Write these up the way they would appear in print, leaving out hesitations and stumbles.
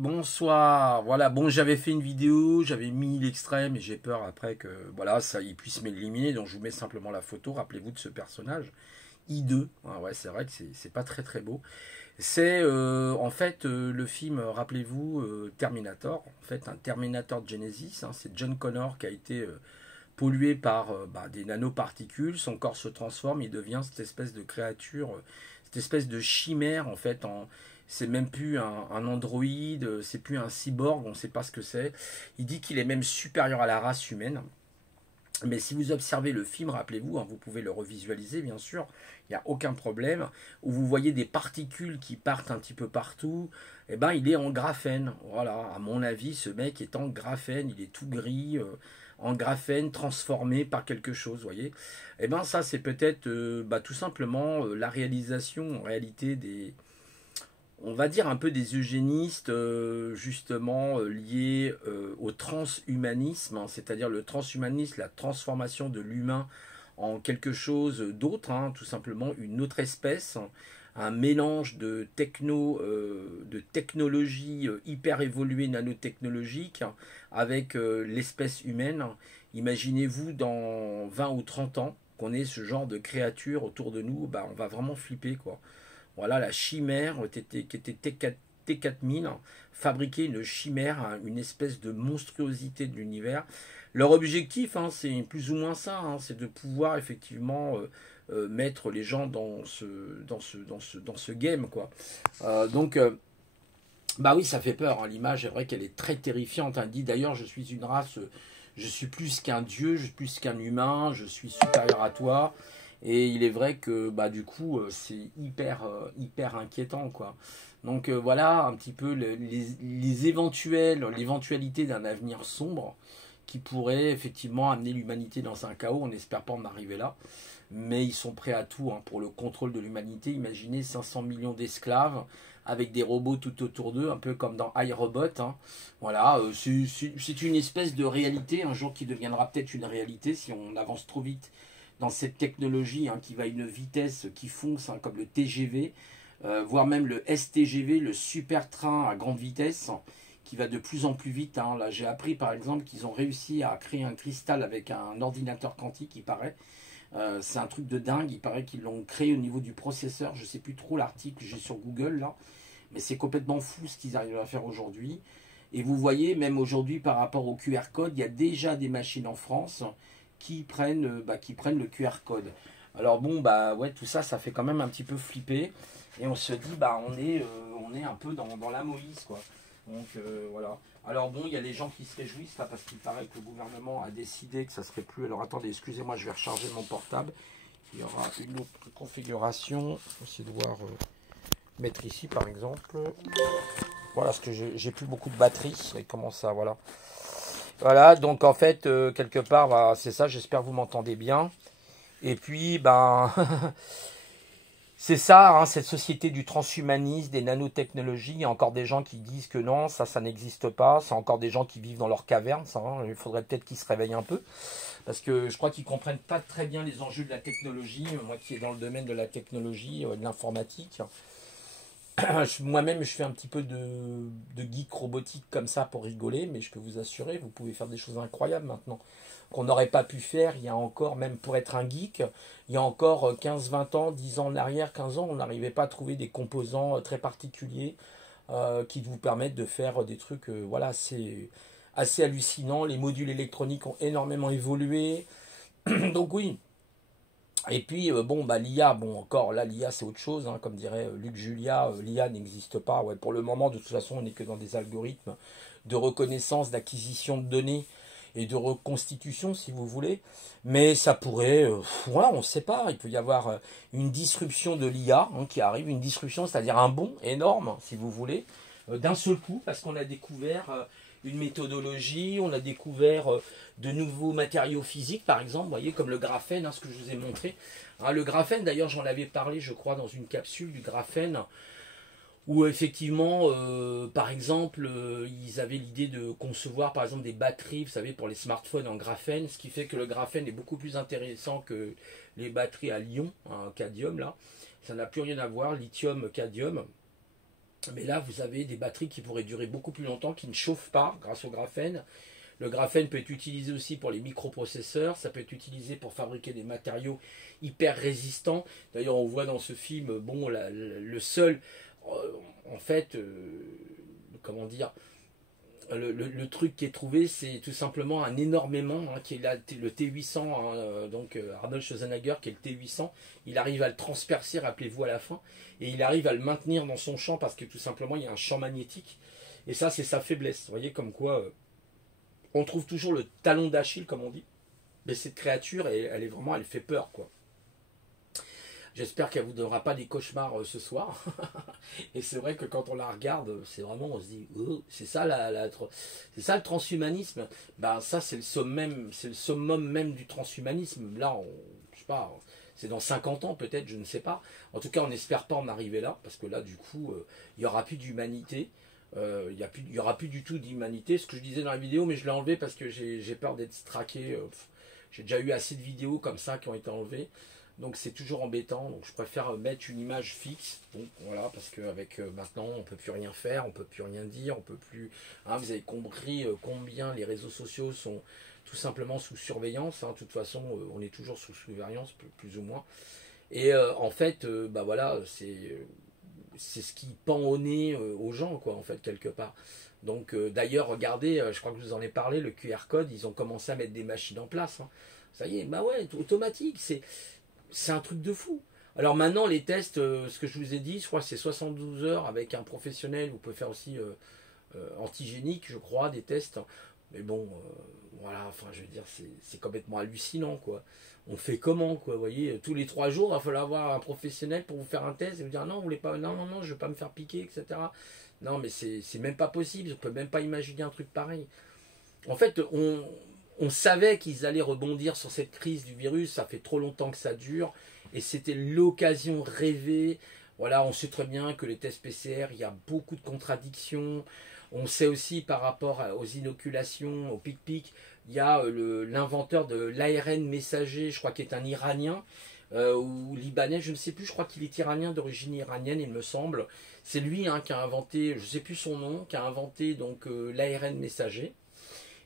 Bonsoir. Voilà, bon, j'avais fait une vidéo, j'avais mis l'extrait, mais j'ai peur après que voilà, ça il puisse m'éliminer, donc je vous mets simplement la photo. Rappelez-vous de ce personnage, I2. Ah ouais, c'est vrai que c'est pas très très beau. C'est en fait le film, rappelez-vous, Terminator. En fait, un Terminator Genesis, hein, c'est John Connor qui a été pollué par des nanoparticules. Son corps se transforme, il devient cette espèce de créature, cette espèce de chimère en fait. C'est même plus un androïde, c'est plus un cyborg, on ne sait pas ce que c'est. Il dit qu'il est même supérieur à la race humaine. Mais si vous observez le film, rappelez-vous, hein, vous pouvez le revisualiser bien sûr, il n'y a aucun problème, où vous voyez des particules qui partent un petit peu partout, et ben il est en graphène. Voilà, à mon avis, ce mec est en graphène, il est tout gris, en graphène transformé par quelque chose, vous voyez. Et ben ça c'est peut-être tout simplement la réalisation en réalité des, on va dire un peu des eugénistes justement liés au transhumanisme, hein, c'est-à-dire le transhumanisme, la transformation de l'humain en quelque chose d'autre, hein, tout simplement une autre espèce, un mélange de technologies hyper évoluées nanotechnologiques avec l'espèce humaine. Imaginez-vous dans 20 ou 30 ans qu'on ait ce genre de créatures autour de nous, bah, on va vraiment flipper quoi. Voilà, la chimère qui était T4000 fabriquer une chimère, hein, une espèce de monstruosité de l'univers. Leur objectif, hein, c'est plus ou moins ça, hein, c'est de pouvoir effectivement mettre les gens dans ce game, quoi. Bah oui, ça fait peur, hein. L'image est vrai qu'elle est très terrifiante, hein. Elle dit d'ailleurs, je suis une race, je suis plus qu'un dieu, je suis plus qu'un humain, je suis supérieur à toi. Et il est vrai que bah du coup c'est hyper inquiétant quoi. Donc voilà un petit peu l'éventualité d'un avenir sombre qui pourrait effectivement amener l'humanité dans un chaos. On n'espère pas en arriver là, mais ils sont prêts à tout hein, pour le contrôle de l'humanité. Imaginez 500 millions d'esclaves avec des robots tout autour d'eux, un peu comme dans iRobot, hein. Voilà, c'est une espèce de réalité un jour qui deviendra peut-être une réalité si on avance trop vite dans cette technologie hein, qui va à une vitesse qui fonce hein, comme le TGV, voire même le STGV, le super train à grande vitesse, qui va de plus en plus vite, hein. Là, j'ai appris par exemple qu'ils ont réussi à créer un cristal avec un ordinateur quantique, il paraît. C'est un truc de dingue, il paraît qu'ils l'ont créé au niveau du processeur. Je ne sais plus trop l'article que j'ai sur Google là, mais c'est complètement fou ce qu'ils arrivent à faire aujourd'hui. Et vous voyez, même aujourd'hui, par rapport au QR code, il y a déjà des machines en France qui prennent le QR code. Alors bon, bah ouais, tout ça, ça fait quand même un petit peu flipper. Et on se dit, bah on est un peu dans la Moïse, quoi. Donc voilà. Alors bon, il y a les gens qui se réjouissent là parce qu'il paraît que le gouvernement a décidé que ça serait plus. Alors attendez, excusez-moi, je vais recharger mon portable. Il y aura une autre configuration. Je vais essayer de voir, mettre ici par exemple. Voilà, parce que j'ai plus beaucoup de batterie. Et comment ça, voilà. Voilà, donc en fait, quelque part, bah, c'est ça, j'espère que vous m'entendez bien. Et puis, ben, c'est ça, hein, cette société du transhumanisme, des nanotechnologies. Il y a encore des gens qui disent que non, ça n'existe pas. C'est encore des gens qui vivent dans leur caverne, ça, hein. Il faudrait peut-être qu'ils se réveillent un peu. Parce que je crois qu'ils ne comprennent pas très bien les enjeux de la technologie. Moi qui est dans le domaine de la technologie, de l'informatique. Moi-même, je fais un petit peu de geek robotique comme ça pour rigoler, mais je peux vous assurer, vous pouvez faire des choses incroyables maintenant qu'on n'aurait pas pu faire il y a encore, même pour être un geek, il y a encore 15-20 ans, 10 ans en arrière, 15 ans, on n'arrivait pas à trouver des composants très particuliers qui vous permettent de faire des trucs, voilà, c'est assez hallucinant. Les modules électroniques ont énormément évolué. Donc oui, et puis, bon, bah, l'IA, bon, encore, là, l'IA, c'est autre chose, hein, comme dirait Luc Julia, l'IA n'existe pas. Ouais, pour le moment, de toute façon, on n'est que dans des algorithmes de reconnaissance, d'acquisition de données et de reconstitution, si vous voulez. Mais ça pourrait, ouais, on ne sait pas, il peut y avoir une disruption de l'IA hein, qui arrive, une disruption, c'est-à-dire un bond énorme, si vous voulez, d'un seul coup, parce qu'on a découvert une méthodologie, on a découvert de nouveaux matériaux physiques, par exemple, vous voyez, comme le graphène, hein, ce que je vous ai montré. Hein, le graphène, d'ailleurs, j'en avais parlé, je crois, dans une capsule du graphène, où effectivement, par exemple, ils avaient l'idée de concevoir, par exemple, des batteries, vous savez, pour les smartphones en graphène, ce qui fait que le graphène est beaucoup plus intéressant que les batteries à ion, hein, cadmium, là. Ça n'a plus rien à voir, lithium, cadmium. Mais là, vous avez des batteries qui pourraient durer beaucoup plus longtemps, qui ne chauffent pas grâce au graphène. Le graphène peut être utilisé aussi pour les microprocesseurs, ça peut être utilisé pour fabriquer des matériaux hyper résistants. D'ailleurs, on voit dans ce film, bon, le seul, en fait, comment dire, le truc qui est trouvé, c'est tout simplement un énorme aimant, hein, qui est le T800, hein, donc Arnold Schwarzenegger, qui est le T800. Il arrive à le transpercer, rappelez-vous à la fin, et il arrive à le maintenir dans son champ parce que tout simplement il y a un champ magnétique. Et ça, c'est sa faiblesse. Vous voyez, comme quoi on trouve toujours le talon d'Achille, comme on dit. Mais cette créature, elle est vraiment, elle fait peur, quoi. J'espère qu'elle ne vous donnera pas des cauchemars ce soir. Et c'est vrai que quand on la regarde, c'est vraiment, on se dit, oh, c'est ça, c'est ça le transhumanisme. Ben, ça, c'est le summum même du transhumanisme. Là, je sais pas, c'est dans 50 ans peut-être, je ne sais pas. En tout cas, on n'espère pas en arriver là, parce que là, du coup, il n'y aura plus d'humanité. Il n'y aura plus du tout d'humanité. Ce que je disais dans la vidéo, mais je l'ai enlevé parce que j'ai peur d'être traqué. J'ai déjà eu assez de vidéos comme ça qui ont été enlevées. Donc c'est toujours embêtant, donc je préfère mettre une image fixe, donc voilà, parce qu'avec maintenant on peut plus rien faire, on peut plus rien dire, on peut plus, hein, vous avez compris combien les réseaux sociaux sont tout simplement sous surveillance, hein. De toute façon on est toujours sous surveillance, plus ou moins, et en fait, bah voilà, c'est ce qui pend au nez aux gens, quoi, en fait, quelque part. Donc d'ailleurs, regardez, je crois que je vous en ai parlé, le QR code, ils ont commencé à mettre des machines en place, hein. Ça y est, bah ouais, automatique, c'est un truc de fou. Alors maintenant, les tests, ce que je vous ai dit, je crois que c'est 72 heures avec un professionnel. Vous pouvez faire aussi antigénique, je crois, des tests. Mais bon, voilà, enfin, je veux dire, c'est complètement hallucinant, quoi. On fait comment, quoi, vous voyez, tous les 3 jours, il va falloir avoir un professionnel pour vous faire un test et vous dire non, vous voulez pas, non, non, non, je ne veux pas me faire piquer, etc. Non, mais c'est même pas possible, on peut même pas imaginer un truc pareil. En fait, on savait qu'ils allaient rebondir sur cette crise du virus, ça fait trop longtemps que ça dure, et c'était l'occasion rêvée. Voilà, on sait très bien que les tests PCR, il y a beaucoup de contradictions. On sait aussi par rapport aux inoculations, au pic-pic, il y a l'inventeur de l'ARN messager, je crois qu'il est un Iranien, ou Libanais, je ne sais plus, je crois qu'il est iranien, d'origine iranienne, il me semble. C'est lui, hein, qui a inventé, je ne sais plus son nom, qui a inventé donc l'ARN messager.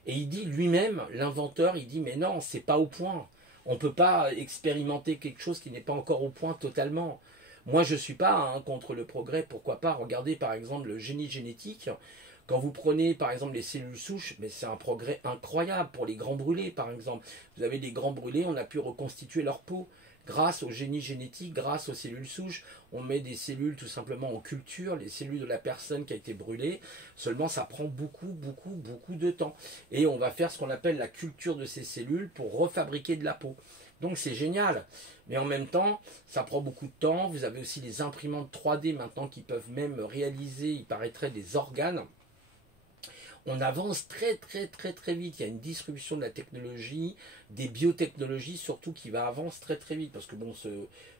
Et il dit lui-même, l'inventeur, il dit mais non, c'est pas au point. On ne peut pas expérimenter quelque chose qui n'est pas encore au point totalement. Moi, je ne suis pas, hein, contre le progrès, pourquoi pas. Regardez par exemple le génie génétique. Quand vous prenez par exemple les cellules souches, mais c'est un progrès incroyable pour les grands brûlés par exemple. Vous avez des grands brûlés, on a pu reconstituer leur peau. Grâce au génie génétique, grâce aux cellules souches, on met des cellules tout simplement en culture, les cellules de la personne qui a été brûlée. Seulement, ça prend beaucoup, beaucoup, beaucoup de temps. Et on va faire ce qu'on appelle la culture de ces cellules pour refabriquer de la peau. Donc c'est génial. Mais en même temps, ça prend beaucoup de temps. Vous avez aussi les imprimantes 3D maintenant qui peuvent même réaliser, il paraîtrait, des organes. On avance très très très très vite. Il y a une distribution de la technologie, des biotechnologies surtout qui va avancer très très vite. Parce que bon,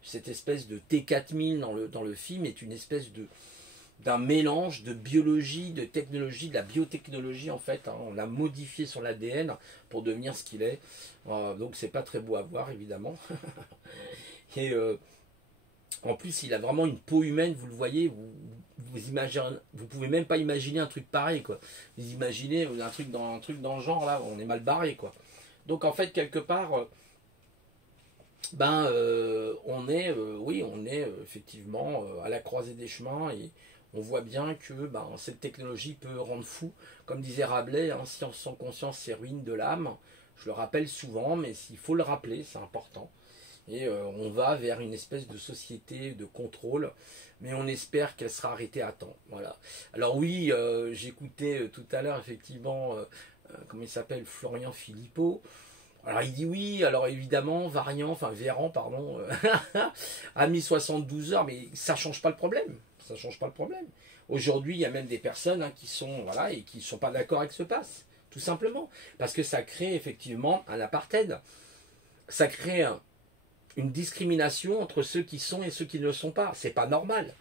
cette espèce de T4000 dans le film est une espèce d'un mélange de biologie, de technologie, de la biotechnologie en fait. Hein. On l'a modifié son ADN pour devenir ce qu'il est. Donc c'est pas très beau à voir évidemment. Et en plus, il a vraiment une peau humaine, vous le voyez, vous pouvez même pas imaginer un truc pareil, quoi. Vous imaginez un truc dans le genre, là, on est mal barré, quoi. Donc en fait, quelque part, on est effectivement à la croisée des chemins et on voit bien que cette technologie peut rendre fou. Comme disait Rabelais, hein, science sans conscience, c'est ruine de l'âme. Je le rappelle souvent, mais il faut le rappeler, c'est important. Et on va vers une espèce de société de contrôle, mais on espère qu'elle sera arrêtée à temps. Voilà. Alors oui, j'écoutais tout à l'heure effectivement, comment il s'appelle, Florian Philippot. Alors il dit oui, alors évidemment, Véran, pardon, a mis 72 heures, mais ça change pas le problème. Ça change pas le problème. Aujourd'hui, il y a même des personnes, hein, qui sont, voilà, et qui ne sont pas d'accord avec ce pass, tout simplement. Parce que ça crée effectivement un apartheid. Ça crée une discrimination entre ceux qui sont et ceux qui ne le sont pas. C'est pas normal.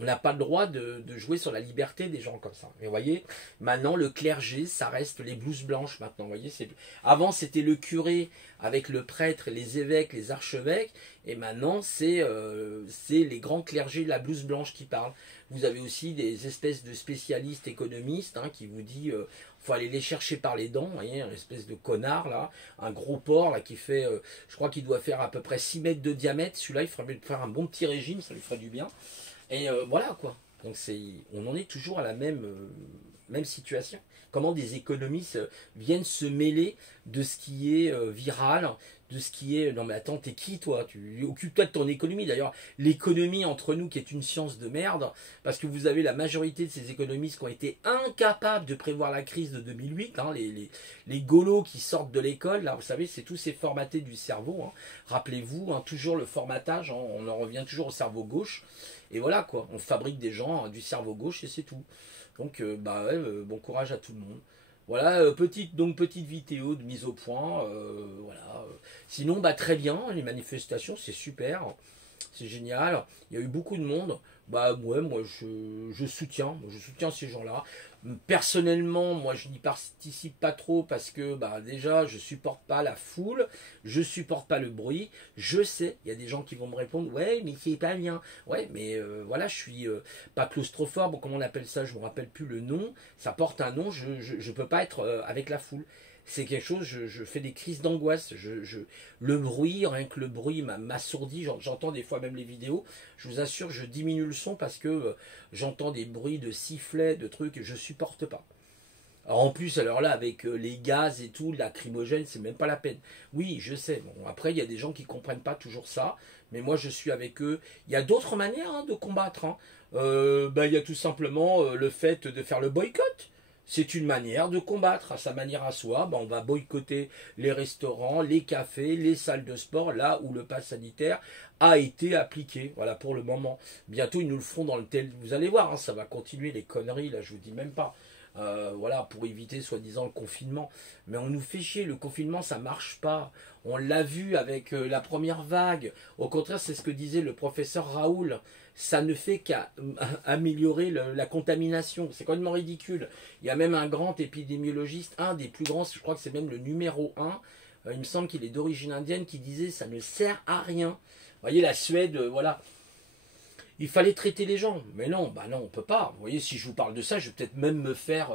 On n'a pas le droit de jouer sur la liberté des gens comme ça. Mais vous voyez, maintenant le clergé, ça reste les blouses blanches maintenant. Vous voyez, avant c'était le curé avec le prêtre, les évêques, les archevêques, et maintenant c'est les grands clergés de la blouse blanche qui parlent. Vous avez aussi des espèces de spécialistes économistes hein, qui vous disent faut aller les chercher par les dents, vous voyez, une espèce de connard là, un gros porc là qui fait, je crois qu'il doit faire à peu près 6 mètres de diamètre. Celui-là, il ferait faire un bon petit régime, ça lui ferait du bien. Et voilà quoi. Donc on en est toujours à la même situation. Comment des économistes viennent se mêler de ce qui est viral, de ce qui est... Non mais attends, t'es qui toi? Tu occupe-toi de ton économie. D'ailleurs, l'économie entre nous qui est une science de merde, parce que vous avez la majorité de ces économistes qui ont été incapables de prévoir la crise de 2008, hein, les golos qui sortent de l'école, là vous savez, c'est tous ces formatés du cerveau. Hein. Rappelez-vous, hein, toujours le formatage, hein, on en revient toujours au cerveau gauche. Et voilà quoi, on fabrique des gens hein, du cerveau gauche et c'est tout. Donc bon courage à tout le monde. Voilà, petite vidéo de mise au point. Voilà. Sinon, très bien, les manifestations, c'est super. C'est génial. Il y a eu beaucoup de monde. Ouais, moi je soutiens ces gens-là. Personnellement, moi je n'y participe pas trop parce que déjà je supporte pas la foule, je supporte pas le bruit. Je sais, il y a des gens qui vont me répondre ouais mais c'est pas bien. Ouais mais voilà, je suis pas claustrophobe, comment on appelle ça, je me rappelle plus le nom. Ça porte un nom, je peux pas être avec la foule. C'est quelque chose, je fais des crises d'angoisse. Le bruit, rien que le bruit m'assourdit. J'entends des fois même les vidéos. Je vous assure, je diminue le son parce que j'entends des bruits de sifflets, de trucs, je supporte pas. Alors en plus, alors là, avec les gaz et tout, lacrymogène, c'est même pas la peine. Oui, je sais. Bon, après, il y a des gens qui comprennent pas toujours ça, mais moi, je suis avec eux. Il y a d'autres manières hein, de combattre. Hein. Il y a tout simplement le fait de faire le boycott. C'est une manière de combattre à sa manière à soi. On va boycotter les restaurants, les cafés, les salles de sport, là où le pass sanitaire a été appliqué. Voilà pour le moment. Bientôt, ils nous le feront dans le tel. Vous allez voir, hein, ça va continuer les conneries, là, je vous dis même pas. Voilà, pour éviter soi-disant le confinement. Mais on nous fait chier, le confinement ça marche pas. On l'a vu avec la première vague. Au contraire, c'est ce que disait le professeur Raoul. Ça ne fait qu'améliorer la contamination. C'est complètement ridicule. Il y a même un grand épidémiologiste, un des plus grands, je crois que c'est même le numéro 1, il me semble qu'il est d'origine indienne, qui disait ça ne sert à rien. Vous voyez, la Suède, voilà. Il fallait traiter les gens. Mais non, non, on peut pas. Vous voyez, si je vous parle de ça, je vais peut-être même me faire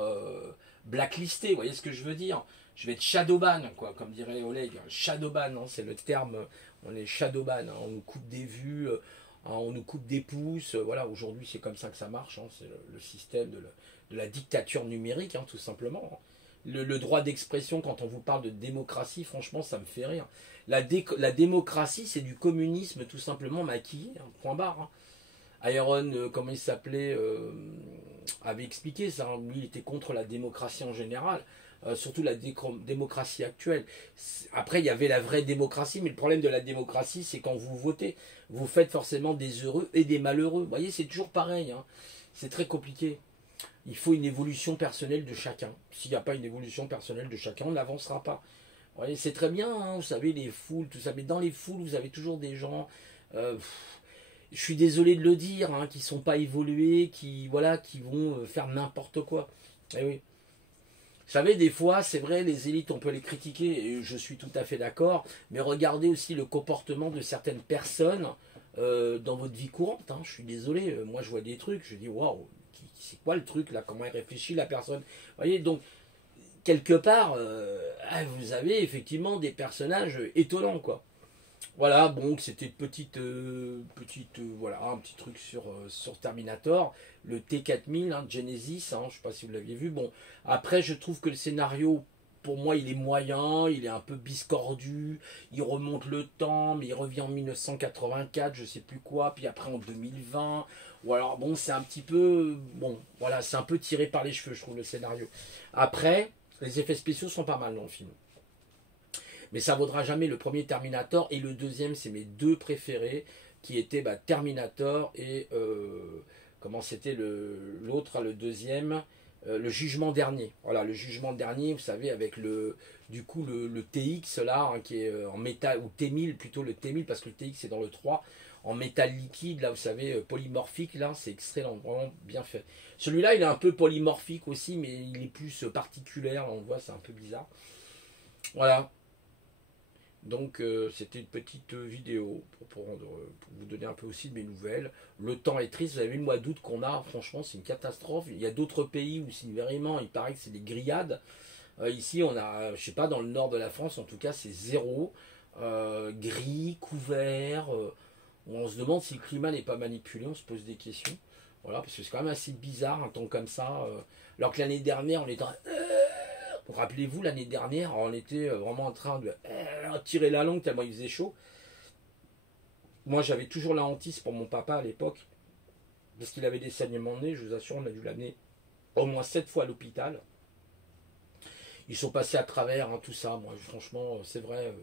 blacklister. Vous voyez ce que je veux dire? Je vais être shadowban, quoi, comme dirait Oleg. Shadowban, hein, c'est le terme. On est shadowban. Hein, on nous coupe des vues, on nous coupe des pouces. Voilà, aujourd'hui, c'est comme ça que ça marche. Hein, c'est le système de la dictature numérique, hein, tout simplement. Le droit d'expression, quand on vous parle de démocratie, franchement, ça me fait rire. La démocratie, c'est du communisme, tout simplement maquillé. Hein, point barre. Hein. Iron, comment il s'appelait, avait expliqué ça. Hein. Lui, il était contre la démocratie en général, surtout la démocratie actuelle. Après, il y avait la vraie démocratie, mais le problème de la démocratie, c'est quand vous votez, vous faites forcément des heureux et des malheureux. Vous voyez, c'est toujours pareil. Hein. C'est très compliqué. Il faut une évolution personnelle de chacun. S'il n'y a pas une évolution personnelle de chacun, on n'avancera pas. Vous voyez, c'est très bien, hein, vous savez, les foules, tout ça. Mais dans les foules, vous avez toujours des gens... je suis désolé de le dire, hein, qui ne sont pas évolués, qui vont faire n'importe quoi. Eh oui. Vous savez, des fois, c'est vrai, les élites, on peut les critiquer, et je suis tout à fait d'accord, mais regardez aussi le comportement de certaines personnes dans votre vie courante. Hein. Je suis désolé, moi je vois des trucs, je dis waouh, c'est quoi le truc là? Comment elle réfléchit la personne? Vous voyez, donc, quelque part, vous avez effectivement des personnages étonnants, quoi. Voilà, bon, c'était voilà, un petit truc sur Terminator, le T4000, hein, Genesis, hein, je ne sais pas si vous l'aviez vu. Bon, après, je trouve que le scénario, pour moi, il est moyen, il est un peu biscordu, il remonte le temps, mais il revient en 1984, je sais plus quoi, puis après en 2020. Ou alors, bon, c'est un petit peu, bon, voilà, c'est un peu tiré par les cheveux, je trouve, le scénario. Après, les effets spéciaux sont pas mal dans le film. Mais ça vaudra jamais le premier Terminator, et le deuxième, c'est mes deux préférés, qui étaient Terminator et comment c'était l'autre, le deuxième, le Jugement Dernier. Voilà, le Jugement Dernier, vous savez, avec le TX là, hein, qui est en métal, ou T1000 plutôt, le T1000, parce que le TX c'est dans le 3. en métal liquide, là, vous savez, polymorphique, là, c'est extrêmement vraiment bien fait. Celui-là, il est un peu polymorphique aussi, mais il est plus particulier, on le voit, c'est un peu bizarre. Voilà. Donc c'était une petite vidéo pour vous donner un peu aussi de mes nouvelles. Le temps est triste, vous avez vu le mois d'août qu'on a, franchement c'est une catastrophe. Il y a d'autres pays où c'est vraiment, il paraît que c'est des grillades. Ici on a, je sais pas, dans le nord de la France en tout cas c'est zéro. Gris, couvert. On se demande si le climat n'est pas manipulé, on se pose des questions. Voilà, parce que c'est quand même assez bizarre un temps comme ça. Alors que l'année dernière on était rappelez-vous, l'année dernière, on était vraiment en train de tirer la langue tellement il faisait chaud. Moi, j'avais toujours la hantise pour mon papa à l'époque, parce qu'il avait des saignements de nez. Je vous assure, on a dû l'amener au moins 7 fois à l'hôpital. Ils sont passés à travers tout ça. Moi, franchement, c'est vrai,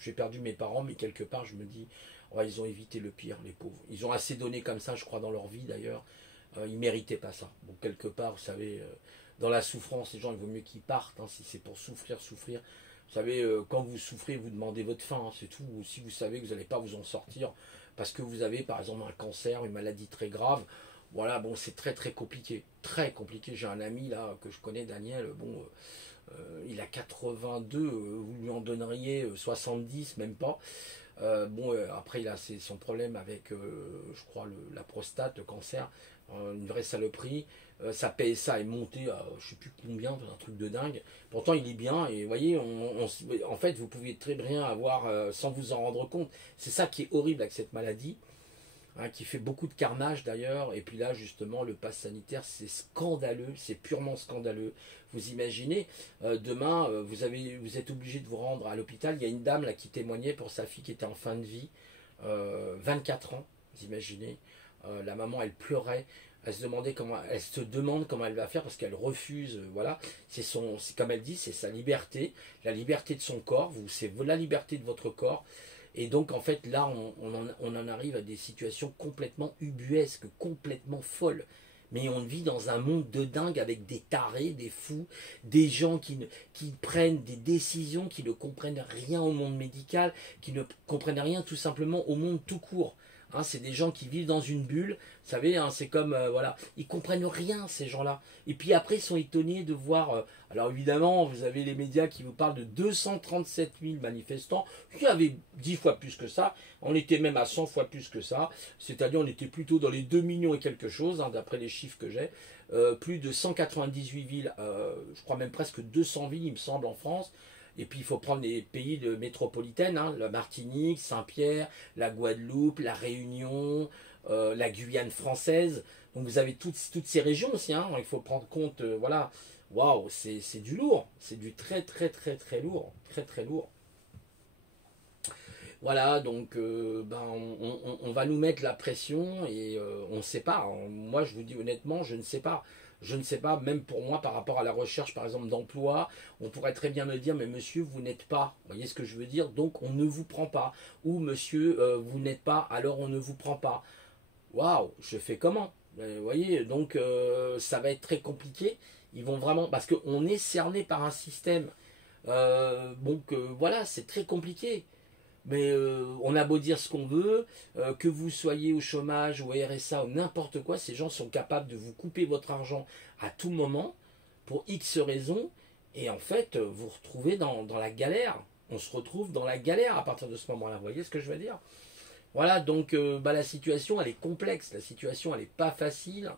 j'ai perdu mes parents, mais quelque part, je me dis, ouais, ils ont évité le pire, les pauvres. Ils ont assez donné comme ça, je crois, dans leur vie d'ailleurs. Ils ne méritaient pas ça. Bon, quelque part, vous savez, dans la souffrance, les gens, il vaut mieux qu'ils partent. Si c'est pour souffrir, souffrir. Vous savez, quand vous souffrez, vous demandez votre fin, c'est tout. Ou si vous savez que vous n'allez pas vous en sortir parce que vous avez, par exemple, un cancer, une maladie très grave. Voilà, bon, c'est très très compliqué. Très compliqué. J'ai un ami là que je connais, Daniel. Bon, il a 82. Vous lui en donneriez 70, même pas. Bon, après, il a son problème avec, je crois, la prostate, le cancer, une vraie saloperie. Sa PSA est montée à je sais plus combien, un truc de dingue. Pourtant, il est bien. Et vous voyez, en fait, vous pouvez très bien avoir, sans vous en rendre compte. C'est ça qui est horrible avec cette maladie, hein, qui fait beaucoup de carnage d'ailleurs. Et puis là, justement, le pass sanitaire, c'est scandaleux, c'est purement scandaleux. Vous imaginez, demain, vous êtes obligé de vous rendre à l'hôpital. Il y a une dame là qui témoignait pour sa fille qui était en fin de vie, 24 ans, vous imaginez. La maman, elle pleurait. Elle se demande comment elle va faire parce qu'elle refuse. Voilà, c'est comme elle dit, c'est sa liberté, la liberté de son corps. C'est la liberté de votre corps. Et donc, en fait, là, on en arrive à des situations complètement ubuesques, complètement folles. Mais on vit dans un monde de dingue avec des tarés, des fous, des gens qui prennent des décisions, qui ne comprennent rien au monde médical, qui ne comprennent rien tout simplement au monde tout court. Hein, c'est des gens qui vivent dans une bulle, vous savez, hein, c'est comme, voilà, ils comprennent rien ces gens-là. Et puis après, ils sont étonnés de voir, alors évidemment, vous avez les médias qui vous parlent de 237 000 manifestants, il y avait 10 fois plus que ça, on était même à 100 fois plus que ça, c'est-à-dire on était plutôt dans les 2 millions et quelque chose, hein, d'après les chiffres que j'ai, plus de 198 villes, je crois même presque 200 villes, il me semble, en France. Et puis il faut prendre les pays métropolitaines, hein, la Martinique, Saint-Pierre, la Guadeloupe, la Réunion, la Guyane française. Donc vous avez toutes ces régions aussi, hein, il faut prendre compte, voilà. Waouh, c'est du lourd, c'est du très très très très lourd, très très lourd. Voilà, donc on va nous mettre la pression et on ne sait pas. Moi, je vous dis honnêtement, je ne sais pas. Je ne sais pas, même pour moi, par rapport à la recherche, par exemple, d'emploi, on pourrait très bien me dire, mais monsieur, vous n'êtes pas. Vous voyez ce que je veux dire? Donc, on ne vous prend pas. Ou, monsieur, vous n'êtes pas, alors on ne vous prend pas. Waouh, je fais comment? Vous voyez, donc, ça va être très compliqué. Ils vont vraiment... Parce qu'on est cerné par un système. Donc, voilà, c'est très compliqué. Mais on a beau dire ce qu'on veut, que vous soyez au chômage, au RSA ou n'importe quoi, ces gens sont capables de vous couper votre argent à tout moment pour X raisons. Et en fait, vous retrouvez dans la galère. On se retrouve dans la galère à partir de ce moment-là. Vous voyez ce que je veux dire? Voilà, donc la situation, elle est complexe. La situation, elle n'est pas facile.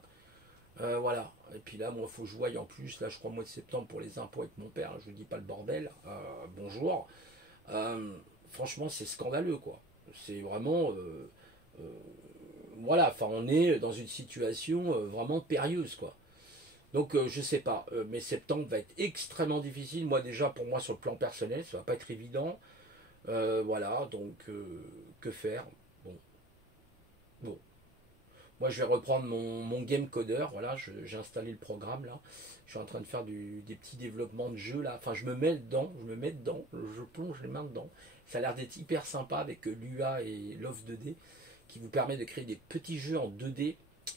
Voilà. Et puis là, moi, il faut que je voie en plus. Là, je crois au mois de septembre pour les impôts avec mon père. Je ne vous dis pas le bordel. Bonjour. Franchement, c'est scandaleux, quoi. C'est vraiment... voilà, enfin, on est dans une situation vraiment périlleuse, quoi. Donc, je sais pas, mais septembre va être extrêmement difficile. Moi, déjà, pour moi, sur le plan personnel, ça va pas être évident. Voilà, donc, que faire? Bon, bon. Moi, je vais reprendre mon game coder. Voilà, j'ai installé le programme, là. Je suis en train de faire des petits développements de jeu, là. Enfin, je me mets dedans, je plonge les mains dedans. Ça a l'air d'être hyper sympa avec l'UA et l'off 2D qui vous permet de créer des petits jeux en 2D.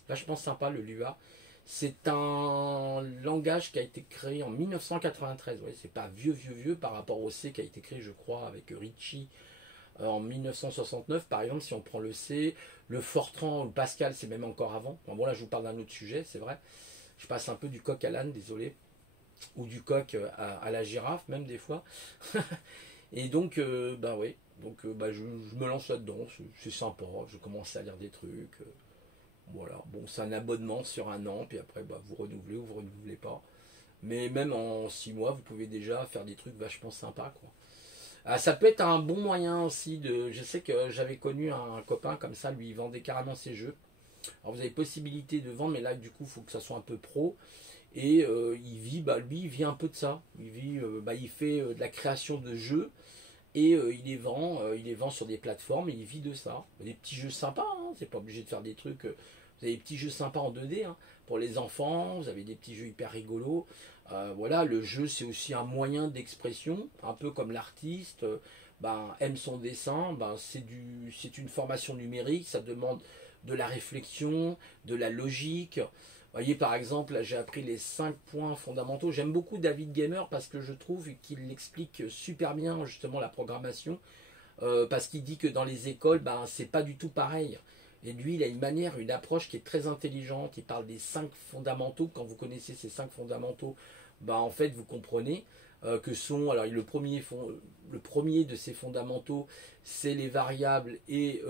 Vachement sympa le Lua. C'est un langage qui a été créé en 1993. Ouais, c'est pas vieux par rapport au C qui a été créé, je crois, avec Richie En 1969, par exemple, si on prend le C, le Fortran, le Pascal, c'est même encore avant. Bon, là, je vous parle d'un autre sujet, c'est vrai. Je passe un peu du coq à l'âne, désolé. Ou du coq à la girafe, même des fois. Et donc, bah oui. Donc, bah, je me lance là-dedans. C'est sympa. Je commence à lire des trucs. Voilà. Bon, c'est un abonnement sur un an. Puis après, bah, vous renouvelez ou vous renouvelez pas. Mais même en 6 mois, vous pouvez déjà faire des trucs vachement sympas, quoi. Ah, ça peut être un bon moyen aussi de. Je sais que j'avais connu un copain comme ça, lui il vendait carrément ses jeux. Alors vous avez possibilité de vendre, mais là du coup il faut que ça soit un peu pro. Et il vit, bah lui il vit un peu de ça. Il vit, bah, il fait de la création de jeux et il les vend sur des plateformes et il vit de ça. Des petits jeux sympas, hein, c'est pas obligé de faire des trucs. Vous avez des petits jeux sympas en 2D hein, pour les enfants, vous avez des petits jeux hyper rigolos. Voilà, le jeu c'est aussi un moyen d'expression, un peu comme l'artiste ben, aime son dessin, ben, c'est une formation numérique, ça demande de la réflexion, de la logique. Vous voyez par exemple, là j'ai appris les 5 points fondamentaux. J'aime beaucoup David Gamer parce que je trouve qu'il explique super bien justement la programmation. Parce qu'il dit que dans les écoles, ben, c'est pas du tout pareil. Et lui, il a une manière, une approche qui est très intelligente. Il parle des 5 fondamentaux. Quand vous connaissez ces 5 fondamentaux, ben, en fait, vous comprenez que sont. Alors, le premier de ces fondamentaux, c'est les variables et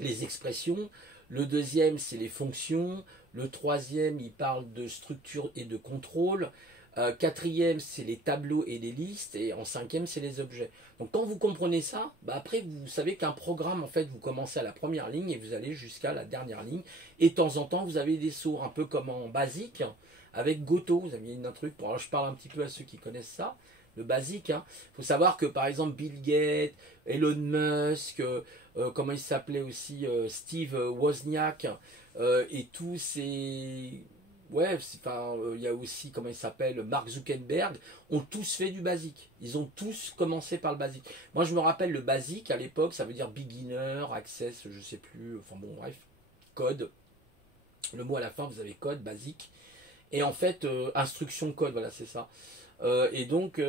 les expressions. Le deuxième, c'est les fonctions. Le troisième, il parle de structure et de contrôle. Quatrième, c'est les tableaux et les listes. Et en cinquième, c'est les objets. Donc quand vous comprenez ça, bah après, vous savez qu'un programme, en fait, vous commencez à la première ligne et vous allez jusqu'à la dernière ligne. Et de temps en temps, vous avez des sauts, un peu comme en basique, avec Goto. Vous aviez un truc, alors je parle un petit peu à ceux qui connaissent ça. Le basique, il faut savoir que par exemple Bill Gates, Elon Musk, comment il s'appelait aussi, Steve Wozniak, et tous ces ouais, enfin, il y a aussi, comment il s'appelle, Mark Zuckerberg, ont tous fait du basique. Ils ont tous commencé par le basique. Moi, je me rappelle le basique, à l'époque, ça veut dire beginner, access, je sais plus, enfin bon, bref, code. Le mot à la fin, vous avez code, basique. Et en fait, instruction code, voilà, c'est ça. Et donc,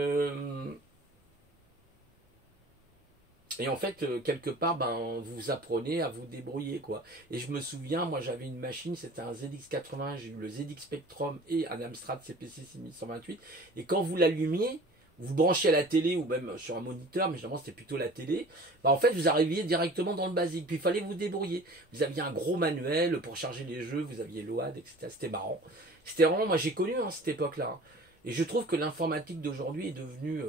et en fait, quelque part, ben, vous apprenez à vous débrouiller, quoi. Et je me souviens, moi, j'avais une machine, c'était un ZX80, j'ai eu le ZX Spectrum et un Amstrad CPC 6128. Et quand vous l'allumiez, vous branchez à la télé ou même sur un moniteur, mais généralement c'était plutôt la télé, ben, en fait, vous arriviez directement dans le basique. Puis il fallait vous débrouiller. Vous aviez un gros manuel pour charger les jeux, vous aviez l'OAD, etc. C'était marrant. C'était vraiment, moi, j'ai connu hein, cette époque-là. Et je trouve que l'informatique d'aujourd'hui est devenue,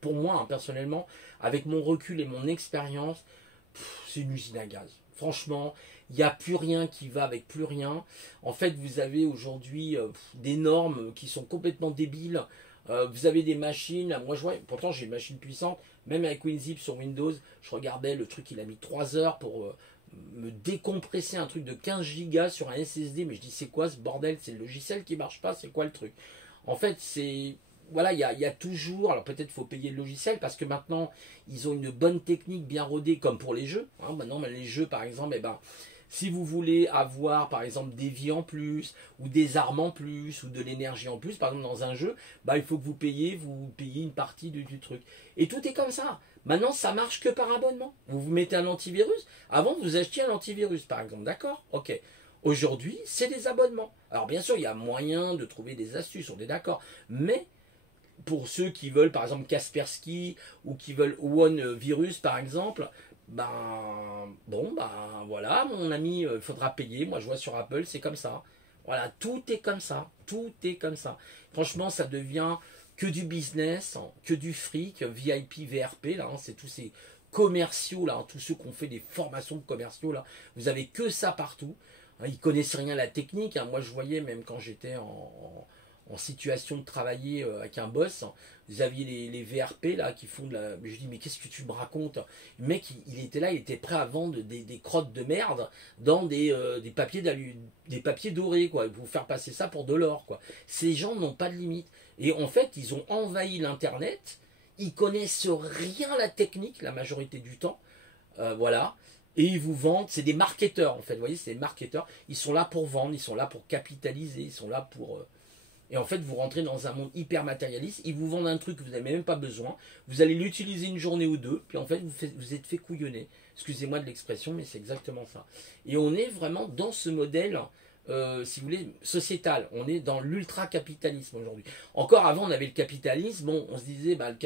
pour moi, hein, personnellement, avec mon recul et mon expérience, c'est une usine à gaz. Franchement, il n'y a plus rien qui va avec plus rien. En fait, vous avez aujourd'hui des normes qui sont complètement débiles. Vous avez des machines, moi je vois, pourtant j'ai une machine puissante, même avec WinZip sur Windows, je regardais le truc, il a mis 3 heures pour me décompresser un truc de 15 gigas sur un SSD, mais je dis c'est quoi ce bordel, c'est le logiciel qui marche pas, c'est quoi le truc? En fait, c'est voilà, il y a toujours, alors peut-être faut payer le logiciel parce que maintenant ils ont une bonne technique bien rodée comme pour les jeux. Hein. Maintenant, les jeux par exemple, eh ben, si vous voulez avoir par exemple des vies en plus, ou des armes en plus, ou de l'énergie en plus, par exemple dans un jeu, bah, il faut que vous payez une partie du truc. Et tout est comme ça. Maintenant, ça marche que par abonnement. Vous vous mettez un antivirus. Avant, vous achetiez un antivirus, par exemple. D'accord? Ok. Aujourd'hui, c'est des abonnements. Alors, bien sûr, il y a moyen de trouver des astuces, on est d'accord. Mais pour ceux qui veulent, par exemple, Kaspersky ou qui veulent One Virus, par exemple, ben, bon, ben, voilà, mon ami, il faudra payer. Moi, je vois sur Apple, c'est comme ça. Voilà, tout est comme ça. Tout est comme ça. Franchement, ça devient que du business, que du fric, VIP, VRP, là, hein, c'est tous ces commerciaux, là, hein, tous ceux qui ont fait des formations de commerciaux, là, vous avez que ça partout. Hein, ils connaissent rien à la technique. Hein. Moi, je voyais, même quand j'étais en situation de travailler avec un boss, hein, vous aviez les VRP là qui font de la. Je dis mais qu'est-ce que tu me racontes? Le mec il était là, il était prêt à vendre des crottes de merde dans des papiers des papiers dorés quoi, pour faire passer ça pour de l'or quoi. Ces gens n'ont pas de limite. Et en fait ils ont envahi l'internet, ils connaissent rien à la technique la majorité du temps, voilà. Et ils vous vendent, c'est des marketeurs en fait, vous voyez, c'est des marketeurs. Ils sont là pour vendre, ils sont là pour capitaliser, ils sont là Et en fait, vous rentrez dans un monde hyper matérialiste. Ils vous vendent un truc que vous n'avez même pas besoin. Vous allez l'utiliser une journée ou deux. Puis en fait, vous êtes fait couillonner. Excusez-moi de l'expression, mais c'est exactement ça. Et on est vraiment dans ce modèle, si vous voulez, sociétal. On est dans l'ultra-capitalisme aujourd'hui. Encore avant, on avait le capitalisme. Bon, on se disait, bah, le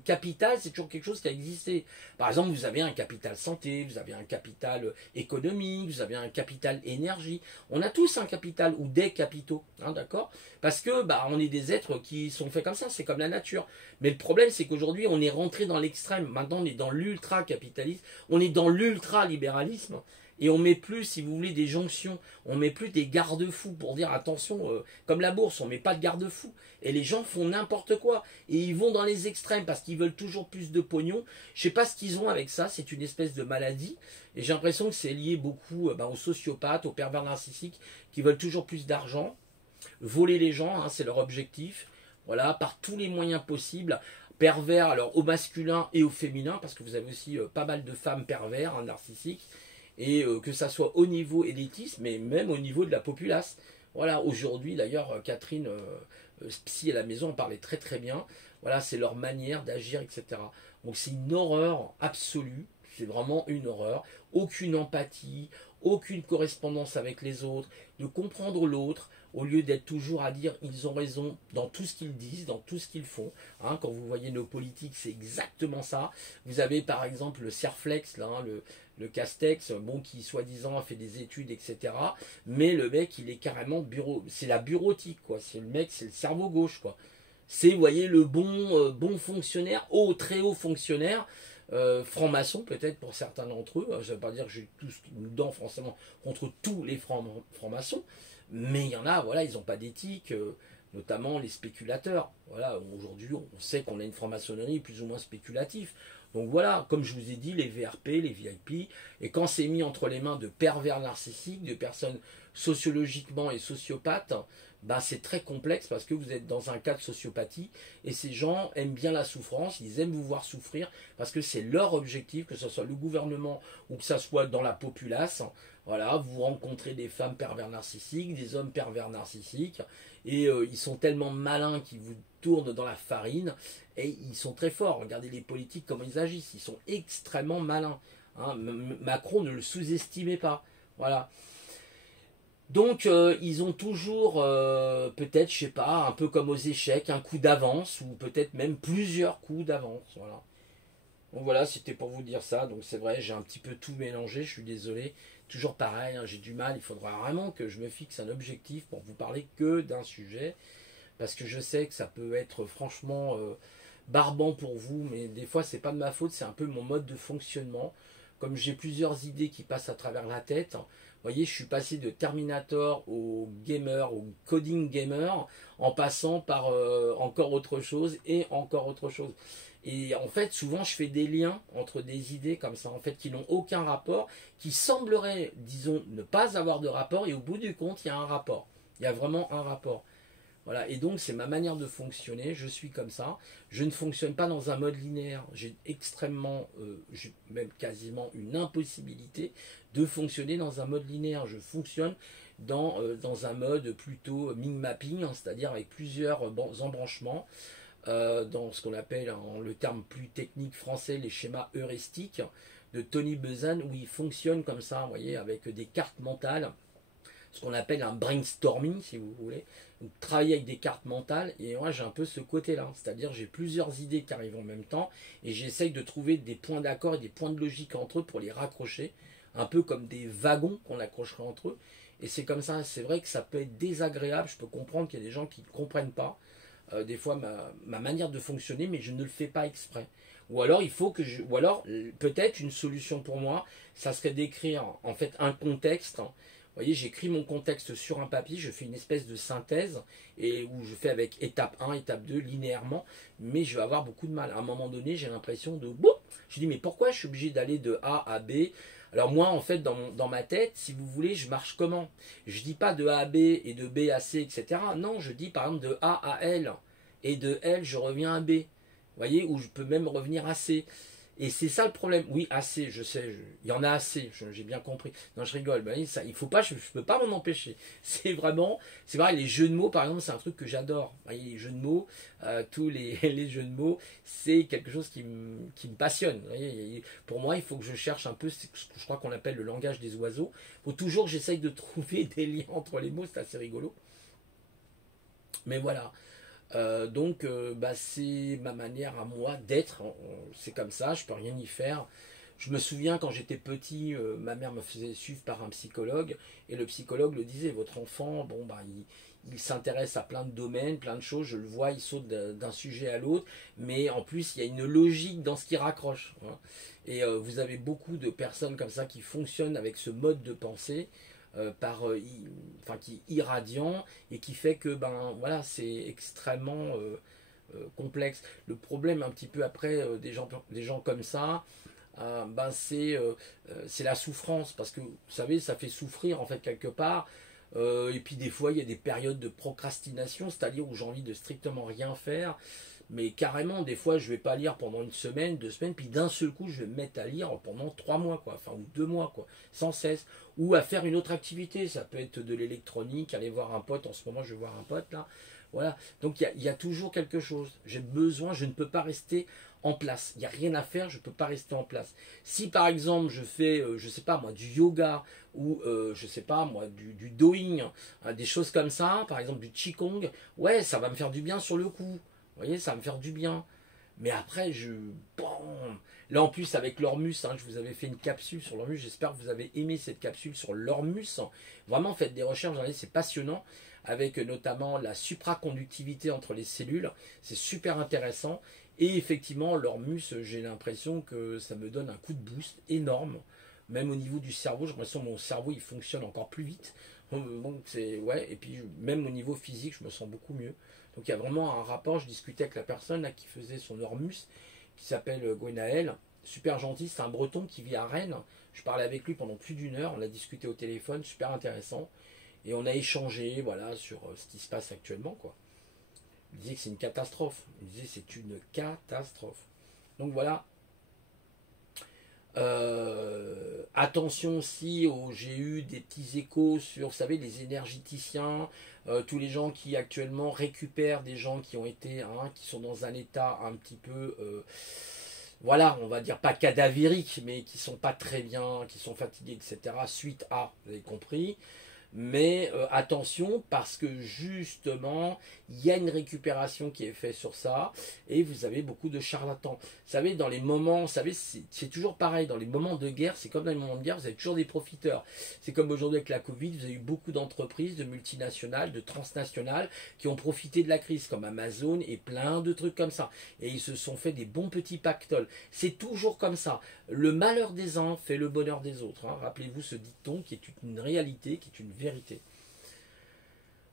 capital, c'est toujours quelque chose qui a existé. Par exemple, vous avez un capital santé, vous avez un capital économique, vous avez un capital énergie. On a tous un capital ou des capitaux, hein, d'accord? Parce que, bah, on est des êtres qui sont faits comme ça. C'est comme la nature. Mais le problème, c'est qu'aujourd'hui, on est rentré dans l'extrême. Maintenant, on est dans l'ultra-capitalisme. On est dans l'ultra-libéralisme. Et on met plus, si vous voulez, des jonctions, on met plus des garde-fous pour dire attention, comme la bourse, on met pas de garde-fous. Et les gens font n'importe quoi. Et ils vont dans les extrêmes parce qu'ils veulent toujours plus de pognon. Je sais pas ce qu'ils ont avec ça, c'est une espèce de maladie. Et j'ai l'impression que c'est lié beaucoup aux sociopathes, aux pervers narcissiques, qui veulent toujours plus d'argent. Voler les gens, hein, c'est leur objectif. Voilà, par tous les moyens possibles. Pervers, alors au masculin et au féminin, parce que vous avez aussi pas mal de femmes pervers, hein, narcissiques. Et que ça soit au niveau élitiste, mais même au niveau de la populace. Voilà, aujourd'hui d'ailleurs, Catherine, psy à la maison, en parlait très très bien. Voilà, c'est leur manière d'agir, etc. Donc c'est une horreur absolue, c'est vraiment une horreur. Aucune empathie, aucune correspondance avec les autres, de comprendre l'autre, au lieu d'être toujours à dire ils ont raison dans tout ce qu'ils disent, dans tout ce qu'ils font. Hein, quand vous voyez nos politiques, c'est exactement ça. Vous avez par exemple le Serflex, là, hein, le Castex, bon, qui soi-disant a fait des études, etc. Mais le mec, il est carrément c'est la bureautique, quoi. C'est le mec, c'est le cerveau gauche, quoi. C'est, vous voyez, le bon fonctionnaire, très haut fonctionnaire, franc-maçon peut-être pour certains d'entre eux. Ça ne veut pas dire que j'ai tous dedans forcément contre tous les francs-maçons, mais il y en a, voilà, ils n'ont pas d'éthique, notamment les spéculateurs. Voilà, aujourd'hui, on sait qu'on a une franc-maçonnerie plus ou moins spéculative. Donc voilà, comme je vous ai dit, les VRP, les VIP, et quand c'est mis entre les mains de pervers narcissiques, de personnes sociologiquement et sociopathes, bah c'est très complexe parce que vous êtes dans un cas de sociopathie et ces gens aiment bien la souffrance, ils aiment vous voir souffrir parce que c'est leur objectif, que ce soit le gouvernement ou que ce soit dans la populace. Voilà, vous rencontrez des femmes pervers narcissiques, des hommes pervers narcissiques et ils sont tellement malins qu'ils vous tournent dans la farine et ils sont très forts. Regardez les politiques, comment ils agissent, ils sont extrêmement malins. Hein, Macron ne le sous-estimez pas. Voilà. Donc ils ont toujours peut-être, je sais pas, un peu comme aux échecs, un coup d'avance ou peut-être même plusieurs coups d'avance. Voilà. Donc voilà, c'était pour vous dire ça. Donc c'est vrai, j'ai un petit peu tout mélangé, je suis désolé. Toujours pareil, hein, j'ai du mal. Il faudra vraiment que je me fixe un objectif pour vous parler que d'un sujet. Parce que je sais que ça peut être franchement barbant pour vous, mais des fois c'est pas de ma faute, c'est un peu mon mode de fonctionnement. Comme j'ai plusieurs idées qui passent à travers la tête, vous voyez, je suis passé de Terminator au gamer, au coding gamer, en passant par encore autre chose et encore autre chose. Et en fait, souvent, je fais des liens entre des idées comme ça, en fait, qui n'ont aucun rapport, qui sembleraient, disons, ne pas avoir de rapport, et au bout du compte, il y a un rapport. Il y a vraiment un rapport. Voilà, et donc c'est ma manière de fonctionner, je suis comme ça, je ne fonctionne pas dans un mode linéaire, j'ai même quasiment une impossibilité de fonctionner dans un mode linéaire, je fonctionne dans un mode plutôt mind mapping, hein, c'est-à-dire avec plusieurs embranchements, dans ce qu'on appelle, en le terme plus technique français, les schémas heuristiques de Tony Buzan, où il fonctionne comme ça, vous voyez, avec des cartes mentales, ce qu'on appelle un brainstorming, si vous voulez. Donc, travailler avec des cartes mentales, et moi j'ai un peu ce côté-là, c'est-à-dire j'ai plusieurs idées qui arrivent en même temps, et j'essaye de trouver des points d'accord et des points de logique entre eux pour les raccrocher, un peu comme des wagons qu'on accrocherait entre eux, et c'est comme ça, c'est vrai que ça peut être désagréable, je peux comprendre qu'il y a des gens qui ne comprennent pas, des fois ma manière de fonctionner, mais je ne le fais pas exprès. Ou alors ou alors peut-être une solution pour moi, ça serait d'écrire en fait un contexte. Vous voyez, j'écris mon contexte sur un papier, je fais une espèce de synthèse, et où je fais avec étape 1, étape 2, linéairement, mais je vais avoir beaucoup de mal. À un moment donné, j'ai l'impression de... Boum, je dis, mais pourquoi je suis obligé d'aller de A à B? Alors moi, en fait, dans ma tête, si vous voulez, je marche comment? Je dis pas de A à B et de B à C, etc. Non, je dis par exemple de A à L, et de L, je reviens à B. Vous voyez, ou je peux même revenir à C. Et c'est ça le problème. Oui, assez, je sais, il y en a assez, j'ai bien compris. Non, je rigole, ben, ça, il faut pas, je peux pas m'en empêcher. C'est vraiment, c'est vrai, les jeux de mots, par exemple, c'est un truc que j'adore. Vous voyez, les jeux de mots, tous les, les jeux de mots, c'est quelque chose qui me passionne. Vous voyez, pour moi, il faut que je cherche un peu ce que je crois qu'on appelle le langage des oiseaux. Il faut toujours que j'essaye de trouver des liens entre les mots, c'est assez rigolo. Mais voilà. Donc, c'est ma manière à moi d'être. C'est comme ça, je peux rien y faire. Je me souviens quand j'étais petit, ma mère me faisait suivre par un psychologue et le psychologue le disait, votre enfant, bon bah il s'intéresse à plein de domaines, plein de choses, je le vois, il saute d'un sujet à l'autre, mais en plus il y a une logique dans ce qui raccroche, hein. Et vous avez beaucoup de personnes comme ça qui fonctionnent avec ce mode de pensée enfin, qui est irradiant et qui fait que ben voilà c'est extrêmement complexe. Le problème un petit peu après des gens comme ça, ben c'est la souffrance parce que vous savez ça fait souffrir en fait quelque part. Et puis des fois il y a des périodes de procrastination, c'est-à-dire où j'ai envie de strictement rien faire. Mais carrément, des fois, je vais pas lire pendant une semaine, 2 semaines, puis d'un seul coup, je vais me mettre à lire pendant 3 mois, quoi, enfin, ou 2 mois, quoi, sans cesse, ou à faire une autre activité. Ça peut être de l'électronique, aller voir un pote. En ce moment, je vais voir un pote là. Voilà. Donc il y a toujours quelque chose. J'ai besoin, je ne peux pas rester en place. Il n'y a rien à faire, je ne peux pas rester en place. Si par exemple je fais, je sais pas moi, du yoga ou je sais pas moi, du doing, hein, des choses comme ça, par exemple du qigong, ouais, ça va me faire du bien sur le coup. Vous voyez, ça va me faire du bien. Mais après, bon. Là en plus avec l'Ormus, hein, je vous avais fait une capsule sur l'Ormus, j'espère que vous avez aimé cette capsule sur l'Ormus. Vraiment faites des recherches, c'est passionnant, avec notamment la supraconductivité entre les cellules, c'est super intéressant. Et effectivement, l'Ormus, j'ai l'impression que ça me donne un coup de boost énorme. Même au niveau du cerveau, j'ai l'impression que mon cerveau il fonctionne encore plus vite. Donc c'est ouais, et puis même au niveau physique, je me sens beaucoup mieux. Donc il y a vraiment un rapport. Je discutais avec la personne là, qui faisait son Ormus, qui s'appelle Gwenaël, super gentil, c'est un Breton qui vit à Rennes. Je parlais avec lui pendant plus d'1 heure, on a discuté au téléphone, super intéressant, et on a échangé voilà sur ce qui se passe actuellement quoi. Il disait que c'est une catastrophe, il disait c'est une catastrophe. Donc voilà. Attention aussi, j'ai eu des petits échos sur, vous savez, les énergéticiens, tous les gens qui actuellement récupèrent des gens qui ont été, hein, qui sont dans un état un petit peu, voilà, on va dire pas cadavérique, mais qui sont pas très bien, qui sont fatigués, etc. Suite à, vous avez compris. Mais attention parce que justement il y a une récupération qui est faite sur ça et vous avez beaucoup de charlatans. Vous savez dans les moments, vous savez c'est toujours pareil dans les moments de guerre, c'est comme dans les moments de guerre, vous avez toujours des profiteurs. C'est comme aujourd'hui avec la Covid, vous avez eu beaucoup d'entreprises, de multinationales, de transnationales qui ont profité de la crise comme Amazon et plein de trucs comme ça. Et ils se sont fait des bons petits pactoles. C'est toujours comme ça. Le malheur des uns fait le bonheur des autres, hein. Rappelez-vous ce dicton qui est une réalité, qui est une vérité.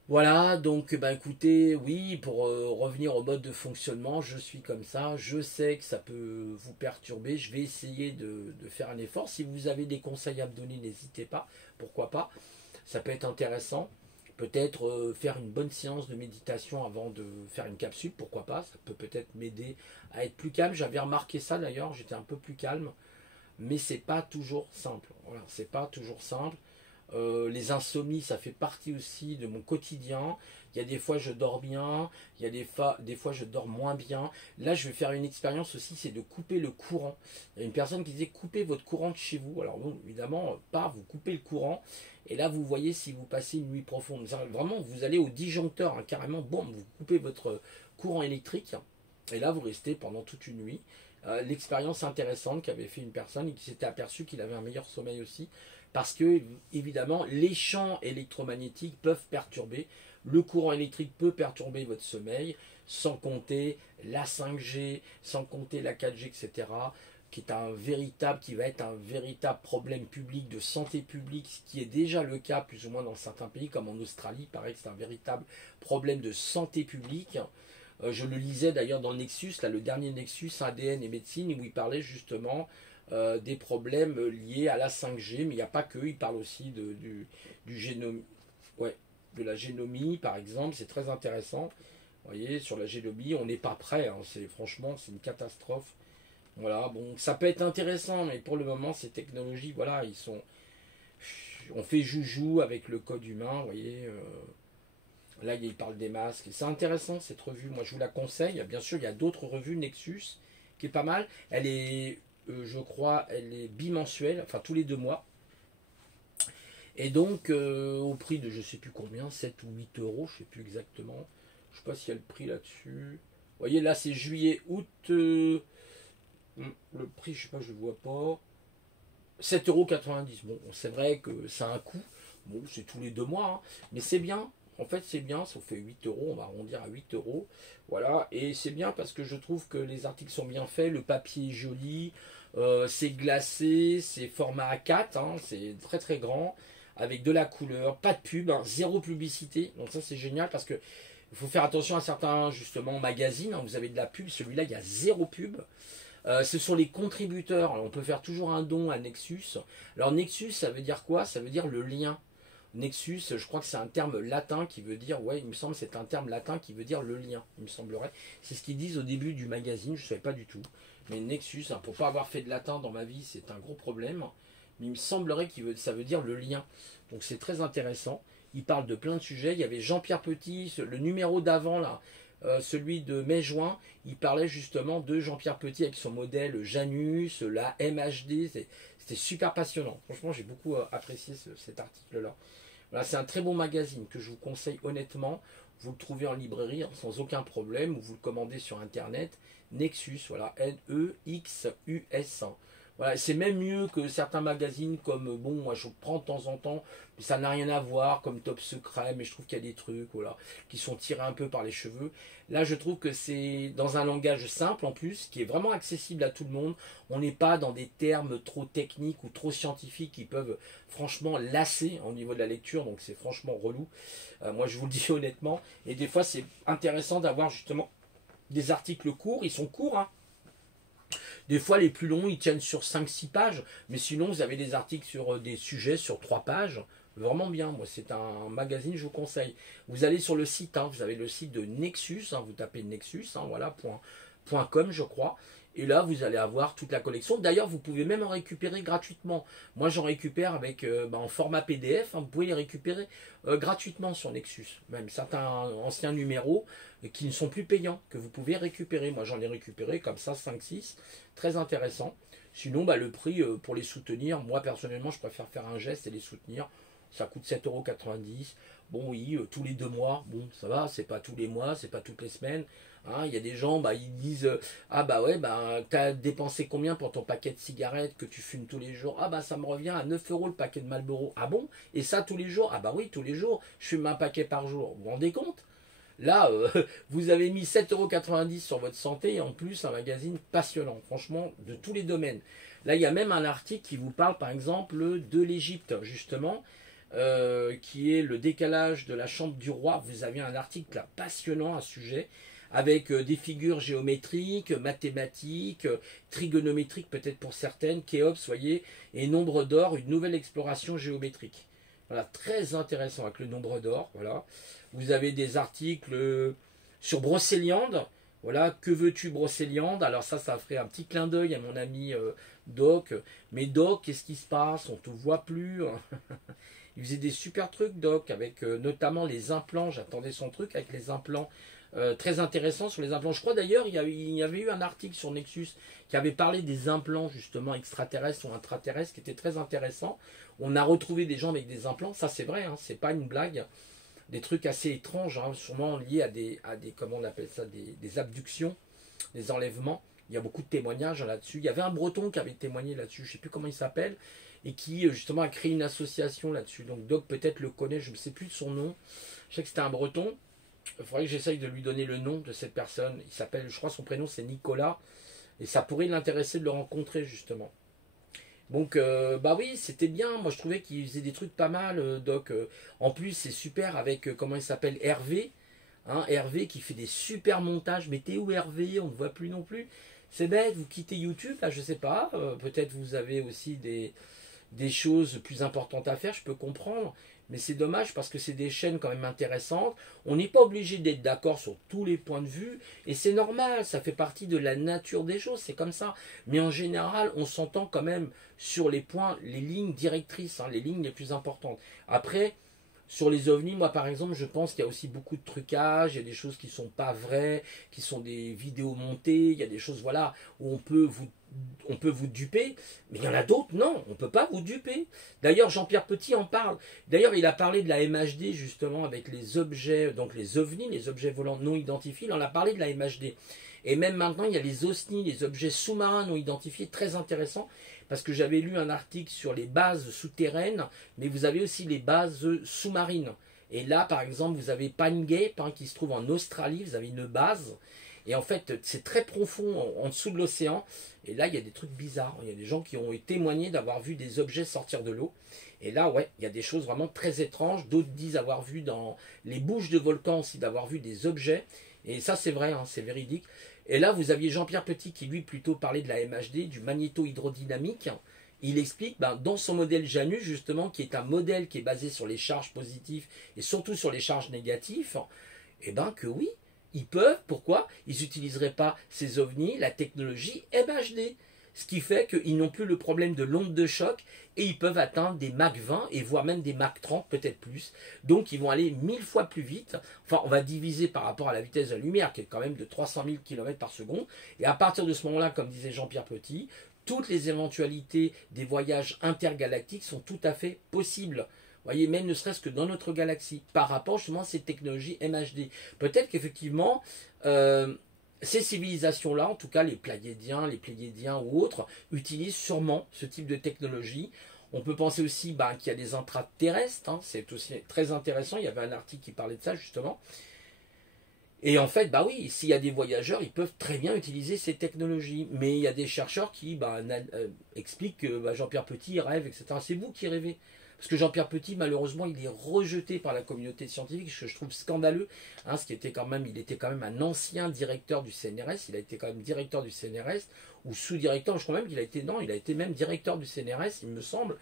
Voilà, donc bah écoutez, oui, pour revenir au mode de fonctionnement, je suis comme ça, je sais que ça peut vous perturber, je vais essayer de faire un effort. Si vous avez des conseils à me donner, n'hésitez pas, pourquoi pas, ça peut être intéressant. Peut-être faire une bonne séance de méditation avant de faire une capsule, pourquoi pas, ça peut peut-être m'aider à être plus calme. J'avais remarqué ça d'ailleurs, j'étais un peu plus calme, mais c'est pas toujours simple. Voilà, c'est pas toujours simple. Les insomnies, ça fait partie aussi de mon quotidien. Il y a des fois je dors bien, il y a des fois je dors moins bien. Là, je vais faire une expérience aussi, c'est de couper le courant. Il y a une personne qui disait coupez votre courant de chez vous. Alors bon, évidemment, pas, vous coupez le courant. Et là, vous voyez si vous passez une nuit profonde. Vraiment, vous allez au disjoncteur, hein, carrément, boum, vous coupez votre courant électrique. Et là, vous restez pendant toute une nuit. L'expérience intéressante qu'avait fait une personne et qui s'était aperçu qu'il avait un meilleur sommeil aussi. Parce que, évidemment, les champs électromagnétiques peuvent perturber. Le courant électrique peut perturber votre sommeil, sans compter la 5G, sans compter la 4G, etc., qui va être un véritable problème public de santé publique, ce qui est déjà le cas plus ou moins dans certains pays, comme en Australie, il paraît que c'est un véritable problème de santé publique. Je le lisais d'ailleurs dans Nexus, là, le dernier Nexus ADN et médecine, où il parlait justement des problèmes liés à la 5G, mais il n'y a pas que, il parle aussi du génome, ouais, de la génomie par exemple, c'est très intéressant. Vous voyez, sur la génomie, on n'est pas prêt, hein, franchement, c'est une catastrophe. Voilà, bon, ça peut être intéressant, mais pour le moment, ces technologies, voilà, ils sont. On fait joujou avec le code humain, vous voyez. Là, il parle des masques. C'est intéressant cette revue. Moi, je vous la conseille. Bien sûr, il y a d'autres revues Nexus qui est pas mal. Elle est, je crois, elle est bimensuelle, enfin tous les 2 mois. Et donc, au prix de je sais plus combien, 7 ou 8 euros, je sais plus exactement. Je sais pas s'il y a le prix là-dessus. Vous voyez, là, c'est juillet, août. Le prix, je sais pas, je ne vois pas. 7,90 €. Bon, c'est vrai que ça a un coût. Bon, c'est tous les 2 mois, hein. Mais c'est bien. En fait, c'est bien. Ça fait 8 euros. On va arrondir à 8 euros. Voilà. Et c'est bien parce que je trouve que les articles sont bien faits. Le papier est joli. C'est glacé. C'est format A4. Hein, c'est très très grand. Avec de la couleur. Pas de pub. Hein, zéro publicité. Donc ça, c'est génial parce que il faut faire attention à certains, justement, magazines. Hein, vous avez de la pub. Celui-là, il y a zéro pub. Ce sont les contributeurs. Alors, on peut faire toujours un don à Nexus. Alors Nexus, ça veut dire quoi? Ça veut dire le lien. Nexus, je crois que c'est un terme latin qui veut dire, ouais, il me semble que c'est un terme latin qui veut dire le lien, il me semblerait. C'est ce qu'ils disent au début du magazine, je ne savais pas du tout. Mais Nexus, hein, pour pas avoir fait de latin dans ma vie, c'est un gros problème. Mais il me semblerait que ça veut dire le lien. Donc c'est très intéressant. Il parle de plein de sujets. Il y avait Jean-Pierre Petit, le numéro d'avant là, celui de mai-juin, il parlait justement de Jean-Pierre Petit avec son modèle Janus, la MHD. C'était super passionnant. Franchement, j'ai beaucoup apprécié cet article-là. Voilà, c'est un très bon magazine que je vous conseille honnêtement. Vous le trouvez en librairie sans aucun problème ou vous le commandez sur internet. Nexus, voilà, Nexus. Voilà, c'est même mieux que certains magazines comme, bon, moi je prends de temps en temps, mais ça n'a rien à voir, comme Top Secret, mais je trouve qu'il y a des trucs, voilà, qui sont tirés un peu par les cheveux. Là, je trouve que c'est dans un langage simple en plus, qui est vraiment accessible à tout le monde. On n'est pas dans des termes trop techniques ou trop scientifiques qui peuvent franchement lasser au niveau de la lecture, donc c'est franchement relou. Moi, je vous le dis honnêtement, et des fois, c'est intéressant d'avoir justement des articles courts, ils sont courts, hein. Des fois, les plus longs, ils tiennent sur 5-6 pages. Mais sinon, vous avez des articles sur des sujets sur 3 pages. Vraiment bien. Moi, c'est un magazine, je vous conseille. Vous allez sur le site. Hein, vous avez le site de Nexus. Hein, vous tapez Nexus. Hein, voilà, .com, je crois. Et là, vous allez avoir toute la collection. D'ailleurs, vous pouvez même en récupérer gratuitement. Moi, j'en récupère avec en format PDF. Hein, vous pouvez les récupérer gratuitement sur Nexus. Même certains anciens numéros qui ne sont plus payants, que vous pouvez récupérer. Moi, j'en ai récupéré comme ça, 5-6. Très intéressant. Sinon, le prix pour les soutenir, moi, personnellement, je préfère faire un geste et les soutenir. Ça coûte 7,90 €. Bon, oui, tous les 2 mois. Bon, ça va, c'est pas tous les mois, c'est pas toutes les semaines. Hein, il y a des gens, ils disent ah bah ouais, t'as dépensé combien pour ton paquet de cigarettes que tu fumes tous les jours? Ah bah ça me revient à 9 € le paquet de Marlboro. Ah bon? Et ça tous les jours? Ah bah oui, tous les jours, je fume un paquet par jour. Vous vous rendez compte? Là, vous avez mis 7,90 € sur votre santé et en plus un magazine passionnant, franchement, de tous les domaines. Là, il y a même un article qui vous parle par exemple de l'Égypte, justement, qui est le décalage de la chambre du roi. Vous avez un article là, passionnant à ce sujet, avec des figures géométriques, mathématiques, trigonométriques peut-être pour certaines, Khéops, voyez, et nombre d'or, une nouvelle exploration géométrique. Voilà, très intéressant avec le nombre d'or, voilà. Vous avez des articles sur Brocéliande, voilà, que veux-tu Brocéliande? Alors ça ferait un petit clin d'œil à mon ami Doc. Mais Doc, qu'est-ce qui se passe? On te voit plus. Il faisait des super trucs, Doc, avec notamment les implants. J'attendais son truc avec les implants. Très intéressant sur les implants. Je crois d'ailleurs il y avait eu un article sur Nexus qui avait parlé des implants justement extraterrestres ou intraterrestres qui était très intéressant. On a retrouvé des gens avec des implants, ça c'est vrai, hein, c'est pas une blague. Des trucs assez étranges, hein, sûrement liés à des comment on appelle ça, des abductions, des enlèvements. Il y a beaucoup de témoignages là-dessus. Il y avait un Breton qui avait témoigné là-dessus, je ne sais plus comment il s'appelle, et qui justement a créé une association là-dessus. Donc Doc peut-être le connaît, je ne sais plus de son nom. Je sais que c'était un Breton. Il faudrait que j'essaye de lui donner le nom de cette personne. Il s'appelle, je crois son prénom c'est Nicolas. Et ça pourrait l'intéresser de le rencontrer justement. Donc oui, c'était bien. Moi je trouvais qu'il faisait des trucs pas mal, Doc. En plus c'est super avec, comment il s'appelle, Hervé. Hein, Hervé qui fait des super montages. Mais t'es où Hervé? On ne voit plus non plus. C'est bête, vous quittez YouTube, là je sais pas. Peut-être vous avez aussi des choses plus importantes à faire, je peux comprendre. Mais c'est dommage parce que c'est des chaînes quand même intéressantes. On n'est pas obligé d'être d'accord sur tous les points de vue. Et c'est normal, ça fait partie de la nature des choses, c'est comme ça. Mais en général, on s'entend quand même sur les points, les lignes directrices, hein, les lignes les plus importantes. Après, sur les ovnis, moi par exemple, je pense qu'il y a aussi beaucoup de trucage, il y a des choses qui ne sont pas vraies, qui sont des vidéos montées, il y a des choses voilà, où on peut vous duper, mais il y en a d'autres, non, on ne peut pas vous duper. D'ailleurs, Jean-Pierre Petit en parle. D'ailleurs, il a parlé de la MHD justement avec les objets, donc les ovnis, les objets volants non identifiés, il en a parlé de la MHD. Et même maintenant, il y a les OSNI, les objets sous-marins non identifiés, très intéressants, parce que j'avais lu un article sur les bases souterraines, mais vous avez aussi les bases sous-marines. Et là, par exemple, vous avez Pine Gap, hein, qui se trouve en Australie, vous avez une base, et en fait, c'est très profond en dessous de l'océan, et là, il y a des trucs bizarres. Il y a des gens qui ont témoigné d'avoir vu des objets sortir de l'eau, et là, ouais, il y a des choses vraiment très étranges. D'autres disent avoir vu dans les bouches de volcans aussi, d'avoir vu des objets, et ça, c'est vrai, hein, c'est véridique. Et là, vous aviez Jean-Pierre Petit qui, lui, plutôt parlait de la MHD, du magnéto-hydrodynamique. Il explique, dans son modèle Janus, justement, qui est un modèle qui est basé sur les charges positives et surtout sur les charges négatives, que oui, ils peuvent. Pourquoi ils n'utiliseraient pas ces ovnis, la technologie MHD? Ce qui fait qu'ils n'ont plus le problème de l'onde de choc et ils peuvent atteindre des Mach 20 et voire même des Mach 30, peut-être plus. Donc ils vont aller 1000 fois plus vite. Enfin, on va diviser par rapport à la vitesse de la lumière qui est quand même de 300 000 km par seconde. Et à partir de ce moment-là, comme disait Jean-Pierre Petit, toutes les éventualités des voyages intergalactiques sont tout à fait possibles. Vous voyez, même ne serait-ce que dans notre galaxie, par rapport justement à ces technologies MHD. Peut-être qu'effectivement, ces civilisations-là, en tout cas les Pléiadiens ou autres, utilisent sûrement ce type de technologie. On peut penser aussi qu'il y a des intraterrestres, hein, c'est aussi très intéressant, il y avait un article qui parlait de ça justement. Et en fait, oui, s'il y a des voyageurs, ils peuvent très bien utiliser ces technologies. Mais il y a des chercheurs qui expliquent que Jean-Pierre Petit rêve, etc. C'est vous qui rêvez. Parce que Jean-Pierre Petit, malheureusement, il est rejeté par la communauté scientifique, ce que je trouve scandaleux. Hein, il était quand même un ancien directeur du CNRS, il a été quand même directeur du CNRS, ou sous-directeur, je crois même qu'il a été même directeur du CNRS, il me semble,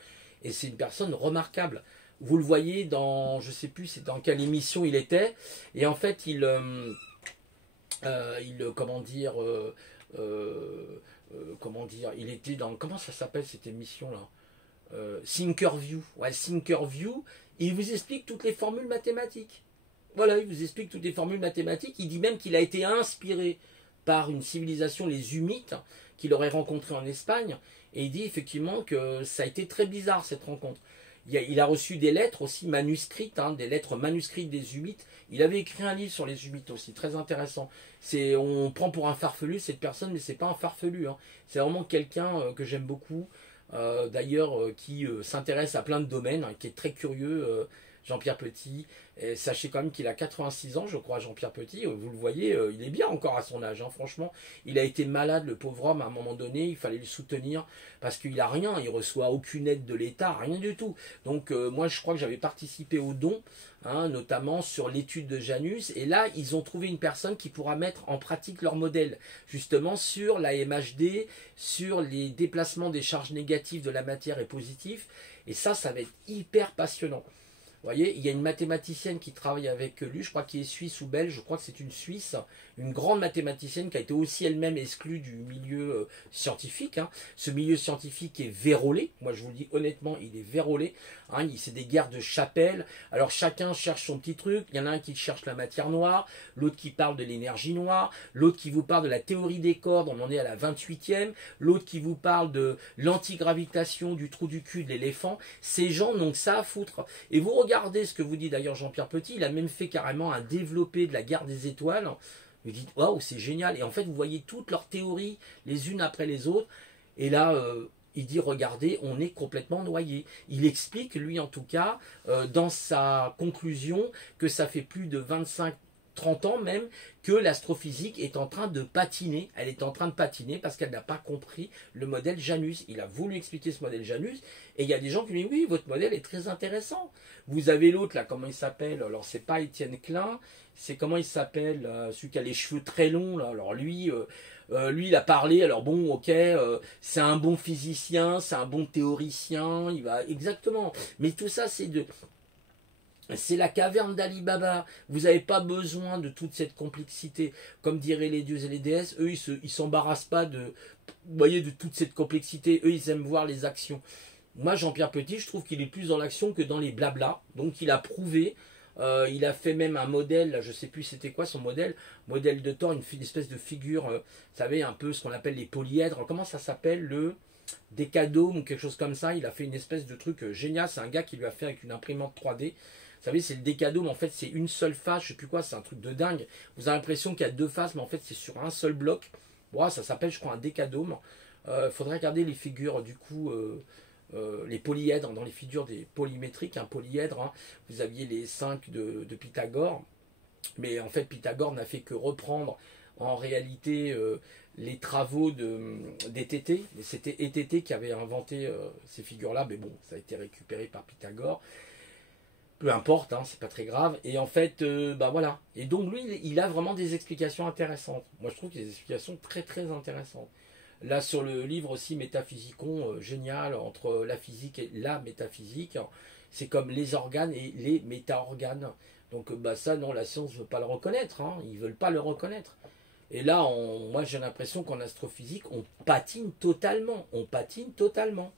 et c'est une personne remarquable. Vous le voyez dans, je ne sais plus c'est dans quelle émission il était, et en fait il était dans, comment ça s'appelle cette émission-là, Thinkerview. Ouais, Thinkerview, il vous explique toutes les formules mathématiques. Voilà, il vous explique toutes les formules mathématiques. Il dit même qu'il a été inspiré par une civilisation, les Humites, qu'il aurait rencontré en Espagne. Et il dit effectivement que ça a été très bizarre cette rencontre. Il a reçu des lettres aussi manuscrites, des lettres manuscrites des Humites. Il avait écrit un livre sur les Humites aussi, très intéressant. On prend pour un farfelu cette personne, mais c'est pas un farfelu. C'est vraiment quelqu'un que j'aime beaucoup. D'ailleurs qui s'intéresse à plein de domaines, qui est très curieux, Jean-Pierre Petit. Et sachez quand même qu'il a 86 ans, je crois, Jean-Pierre Petit. Vous le voyez, il est bien encore à son âge. Franchement, il a été malade, le pauvre homme, à un moment donné. Il fallait le soutenir parce qu'il a rien. Il reçoit aucune aide de l'État, rien du tout. Donc moi, je crois que j'avais participé au don, notamment sur l'étude de Janus. Et là, ils ont trouvé une personne qui pourra mettre en pratique leur modèle, justement sur la MHD, sur les déplacements des charges négatives de la matière et positives. Et ça va être hyper passionnant. Vous voyez, il y a une mathématicienne qui travaille avec lui, je crois qu'elle est suisse ou belge, je crois que c'est une Suisse, une grande mathématicienne qui a été aussi elle-même exclue du milieu scientifique. Ce milieu scientifique est vérolé, moi je vous le dis honnêtement, il est vérolé. C'est des guerres de chapelle, alors chacun cherche son petit truc, il y en a un qui cherche la matière noire, l'autre qui parle de l'énergie noire, l'autre qui vous parle de la théorie des cordes, on en est à la 28e, l'autre qui vous parle de l'antigravitation, du trou du cul de l'éléphant. Ces gens n'ont que ça à foutre. Et vous regardez ce que vous dit d'ailleurs Jean-Pierre Petit, il a même fait carrément un développé de la guerre des étoiles. Vous dites, waouh, c'est génial. Et en fait, vous voyez toutes leurs théories, les unes après les autres. Et là, il dit, regardez, on est complètement noyé. Il explique, lui en tout cas, dans sa conclusion, que ça fait plus de 25-30 ans même que l'astrophysique est en train de patiner. Elle est en train de patiner parce qu'elle n'a pas compris le modèle Janus. Il a voulu expliquer ce modèle Janus et il y a des gens qui lui disent oui, votre modèle est très intéressant. Vous avez l'autre là, comment il s'appelle? Alors c'est pas Étienne Klein, c'est comment il s'appelle, celui qui a les cheveux très longs là. Alors lui, il a parlé. Alors bon, ok, c'est un bon physicien, c'est un bon théoricien, il va exactement. Mais tout ça c'est de C'est la caverne d'Ali Baba. Vous n'avez pas besoin de toute cette complexité. Comme diraient les dieux et les déesses, eux, ils s'embarrassent pas de, vous voyez, de toute cette complexité. Eux, ils aiment voir les actions. Moi, Jean-Pierre Petit, je trouve qu'il est plus dans l'action que dans les blabla. Donc, il a prouvé. Il a fait même un modèle, je ne sais plus c'était quoi son modèle de Thor, une espèce de figure, vous savez, un peu ce qu'on appelle les polyèdres. Comment ça s'appelle, le décadome ou quelque chose comme ça. Il a fait une espèce de truc génial. C'est un gars qui lui a fait avec une imprimante 3D. Vous savez, c'est le décadome, en fait, c'est une seule face, je sais plus quoi, c'est un truc de dingue. Vous avez l'impression qu'il y a deux faces, mais en fait, c'est sur un seul bloc. Bon, ça s'appelle, je crois, un décadome. Faudrait regarder les figures, du coup, les polyèdres, dans les figures des polymétriques, un polyèdre, hein. Vous aviez les 5 de Pythagore, mais en fait, Pythagore n'a fait que reprendre, en réalité, les travaux d'ETT. C'était ETT qui avait inventé ces figures-là, mais bon, ça a été récupéré par Pythagore. Peu importe, hein, c'est pas très grave. Et en fait, bah voilà. Et donc lui, il a vraiment des explications intéressantes. Moi, je trouve qu'il y a des explications très très intéressantes. Là, sur le livre aussi Métaphysicon, génial, entre la physique et la métaphysique, c'est comme les organes et les méta-organes. Donc bah ça, non, la science ne veut pas le reconnaître. Hein, ils veulent pas le reconnaître. Et là, moi, j'ai l'impression qu'en astrophysique, on patine totalement. On patine totalement.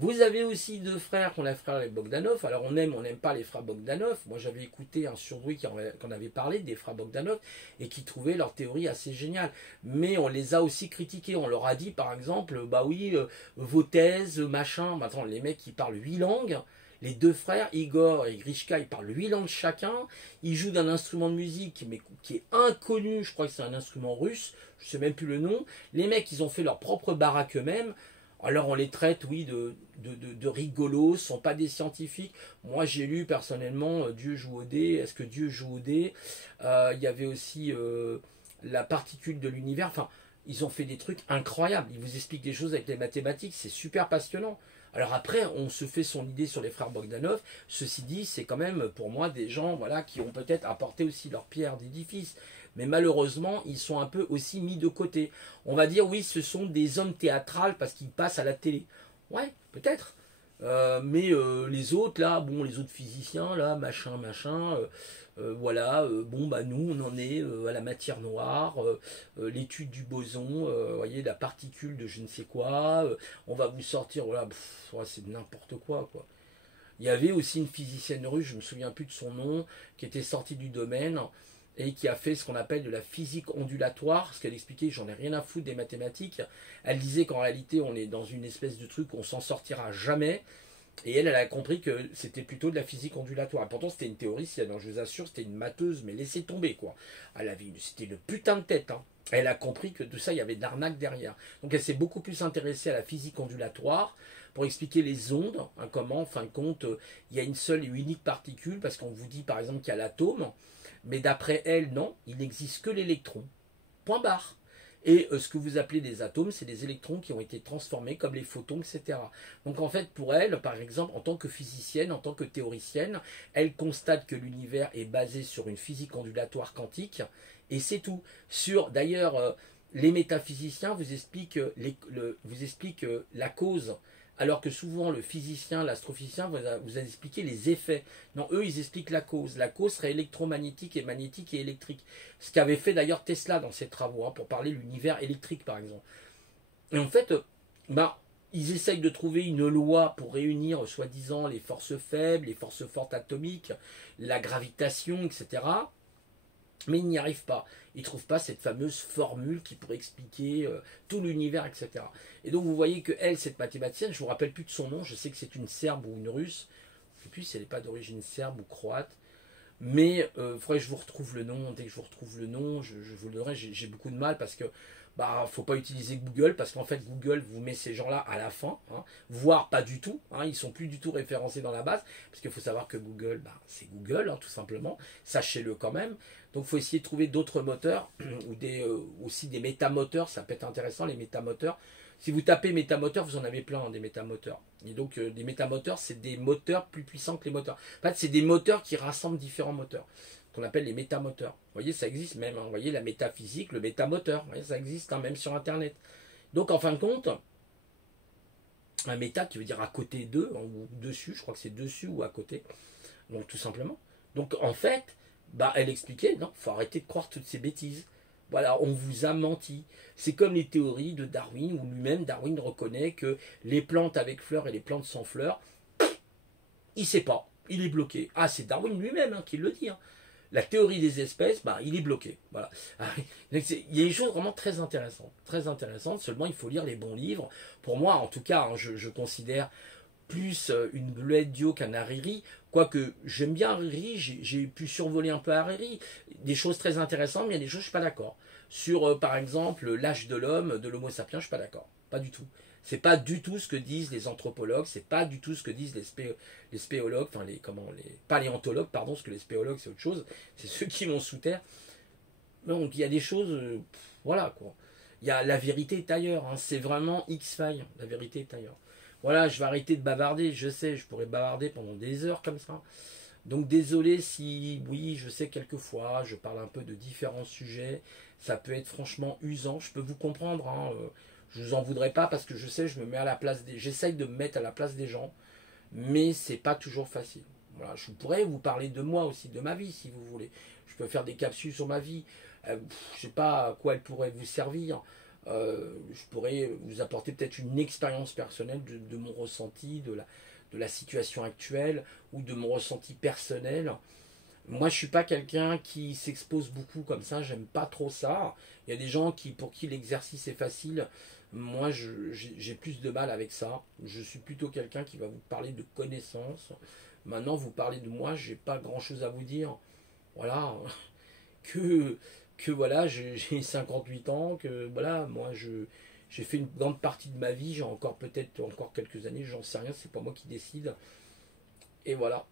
Vous avez aussi deux frères qu'on a frères les Bogdanov. Alors on n'aime pas les frères Bogdanov. Moi j'avais écouté un surdoué qui en avait parlé des frères Bogdanov et qui trouvait leur théorie assez géniale. Mais on les a aussi critiqués. On leur a dit par exemple, bah oui, vos thèses, machin. Maintenant les mecs qui parlent 8 langues. Les deux frères, Igor et Grishka, ils parlent 8 langues chacun. Ils jouent d'un instrument de musique mais qui est inconnu. Je crois que c'est un instrument russe. Je ne sais même plus le nom. Les mecs, ils ont fait leur propre baraque eux-mêmes. Alors on les traite, oui, de rigolos, ce ne sont pas des scientifiques. Moi j'ai lu personnellement Dieu joue au dé, est-ce que Dieu joue au dé? Il y avait aussi la particule de l'univers, enfin ils ont fait des trucs incroyables, ils vous expliquent des choses avec les mathématiques, c'est super passionnant. Alors après on se fait son idée sur les frères Bogdanov, ceci dit c'est quand même pour moi des gens voilà, qui ont peut-être apporté aussi leur pierre d'édifice. Mais malheureusement, ils sont un peu aussi mis de côté. On va dire, oui, ce sont des hommes théâtrales parce qu'ils passent à la télé. Ouais, peut-être. Mais les autres, là, bon, les autres physiciens, là, machin, voilà, bon, bah nous, on en est à la matière noire, l'étude du boson, voyez, la particule de je ne sais quoi, on va vous sortir, voilà, ouais, c'est n'importe quoi, quoi. Il y avait aussi une physicienne russe, je ne me souviens plus de son nom, qui était sortie du domaine et qui a fait ce qu'on appelle de la physique ondulatoire, ce qu'elle expliquait, j'en ai rien à foutre des mathématiques. Elle disait qu'en réalité, on est dans une espèce de truc où on s'en sortira jamais. Et elle a compris que c'était plutôt de la physique ondulatoire. Et pourtant, c'était une théoricienne, hein, je vous assure, c'était une matheuse, mais laissez tomber, quoi. C'était une putain de tête, hein. Elle a compris que tout ça, il y avait de l'arnaque derrière. Donc elle s'est beaucoup plus intéressée à la physique ondulatoire pour expliquer les ondes, hein, comment, en fin de compte, il y a une seule et unique particule, parce qu'on vous dit, par exemple, qu'il y a l'atome, mais d'après elle, non, il n'existe que l'électron. Point barre. Et ce que vous appelez des atomes, c'est des électrons qui ont été transformés comme les photons, etc. Donc en fait, pour elle, par exemple, en tant que physicienne, en tant que théoricienne, elle constate que l'univers est basé sur une physique ondulatoire quantique, et c'est tout. D'ailleurs, les métaphysiciens vous expliquent, la cause, alors que souvent le physicien, l'astrophysicien vous a expliqué les effets. Non, eux, ils expliquent la cause. La cause serait électromagnétique et magnétique et électrique. Ce qu'avait fait d'ailleurs Tesla dans ses travaux, hein, pour parler de l'univers électrique, par exemple. Et en fait, ils essayent de trouver une loi pour réunir, soi-disant, les forces faibles, les forces fortes atomiques, la gravitation, etc. Mais ils n'y arrivent pas. Ils ne trouvent pas cette fameuse formule qui pourrait expliquer tout l'univers, etc. Et donc vous voyez que elle, cette mathématicienne, je ne vous rappelle plus de son nom, je sais que c'est une Serbe ou une Russe, je ne sais plus si elle n'est pas d'origine serbe ou croate, mais il faudrait que je vous retrouve le nom. Dès que je vous retrouve le nom, je vous le donnerai. J'ai beaucoup de mal parce que faut pas utiliser Google, parce qu'en fait Google vous met ces gens-là à la fin, hein, voire pas du tout, hein, ils sont plus du tout référencés dans la base, parce qu'il faut savoir que Google, c'est Google, hein, tout simplement, sachez-le quand même. Donc il faut essayer de trouver d'autres moteurs, ou aussi des métamoteurs, ça peut être intéressant les métamoteurs. Si vous tapez métamoteurs, vous en avez plein, hein, des métamoteurs. Et donc des métamoteurs, c'est des moteurs plus puissants que les moteurs. En fait, c'est des moteurs qui rassemblent différents moteurs, qu'on appelle les métamoteurs. Vous voyez, ça existe même. Hein. Vous voyez, la métaphysique, le métamoteur, vous voyez, ça existe, hein, même sur Internet. Donc, en fin de compte, un méta qui veut dire à côté d'eux, hein, ou dessus, je crois que c'est dessus ou à côté. Donc tout simplement. Donc en fait, bah, elle expliquait, non, faut arrêter de croire toutes ces bêtises. Voilà, on vous a menti. C'est comme les théories de Darwin, où lui-même, Darwin reconnaît que les plantes avec fleurs et les plantes sans fleurs, il ne sait pas, il est bloqué. Ah, c'est Darwin lui-même qui le dit. Hein. La théorie des espèces, bah, il est bloqué. Voilà. Il y a des choses vraiment très intéressantes. Très intéressantes, seulement il faut lire les bons livres. Pour moi, en tout cas, hein, je considère plus une Bleuette Dio qu'un Hariri. Quoique j'aime bien Hariri, j'ai pu survoler un peu Hariri. Des choses très intéressantes, mais il y a des choses, je ne suis pas d'accord. Sur, par exemple, l'âge de l'homme, de l'homo sapiens, je ne suis pas d'accord. Pas du tout. C'est pas du tout ce que disent les anthropologues, c'est pas du tout ce que disent les spéologues, enfin les paléontologues, pardon, parce que les spéologues c'est autre chose, c'est ceux qui vont sous terre. Donc il y a des choses, voilà quoi. Il y a la vérité est ailleurs, hein, c'est vraiment X-Files, la vérité est ailleurs. Voilà, je vais arrêter de bavarder, je sais, je pourrais bavarder pendant des heures comme ça. Donc désolé si, oui, je sais quelquefois, je parle un peu de différents sujets, ça peut être franchement usant, je peux vous comprendre, hein, je vous en voudrais pas parce que je sais, je me mets à la place des, j'essaye de me mettre à la place des gens, mais c'est pas toujours facile. Voilà, je pourrais vous parler de moi aussi, de ma vie si vous voulez. Je peux faire des capsules sur ma vie. Je sais pas à quoi elle pourrait vous servir. Je pourrais vous apporter peut-être une expérience personnelle de mon ressenti, de la situation actuelle ou de mon ressenti personnel. Moi, je suis pas quelqu'un qui s'expose beaucoup comme ça. J'aime pas trop ça. Il y a des gens pour qui l'exercice est facile. Moi, j'ai plus de mal avec ça. Je suis plutôt quelqu'un qui va vous parler de connaissances. Maintenant, vous parlez de moi, j'ai pas grand-chose à vous dire. Voilà, que voilà, j'ai 58 ans, que voilà, moi, j'ai fait une grande partie de ma vie. J'ai encore peut-être encore quelques années, j'en sais rien. C'est pas moi qui décide. Et voilà.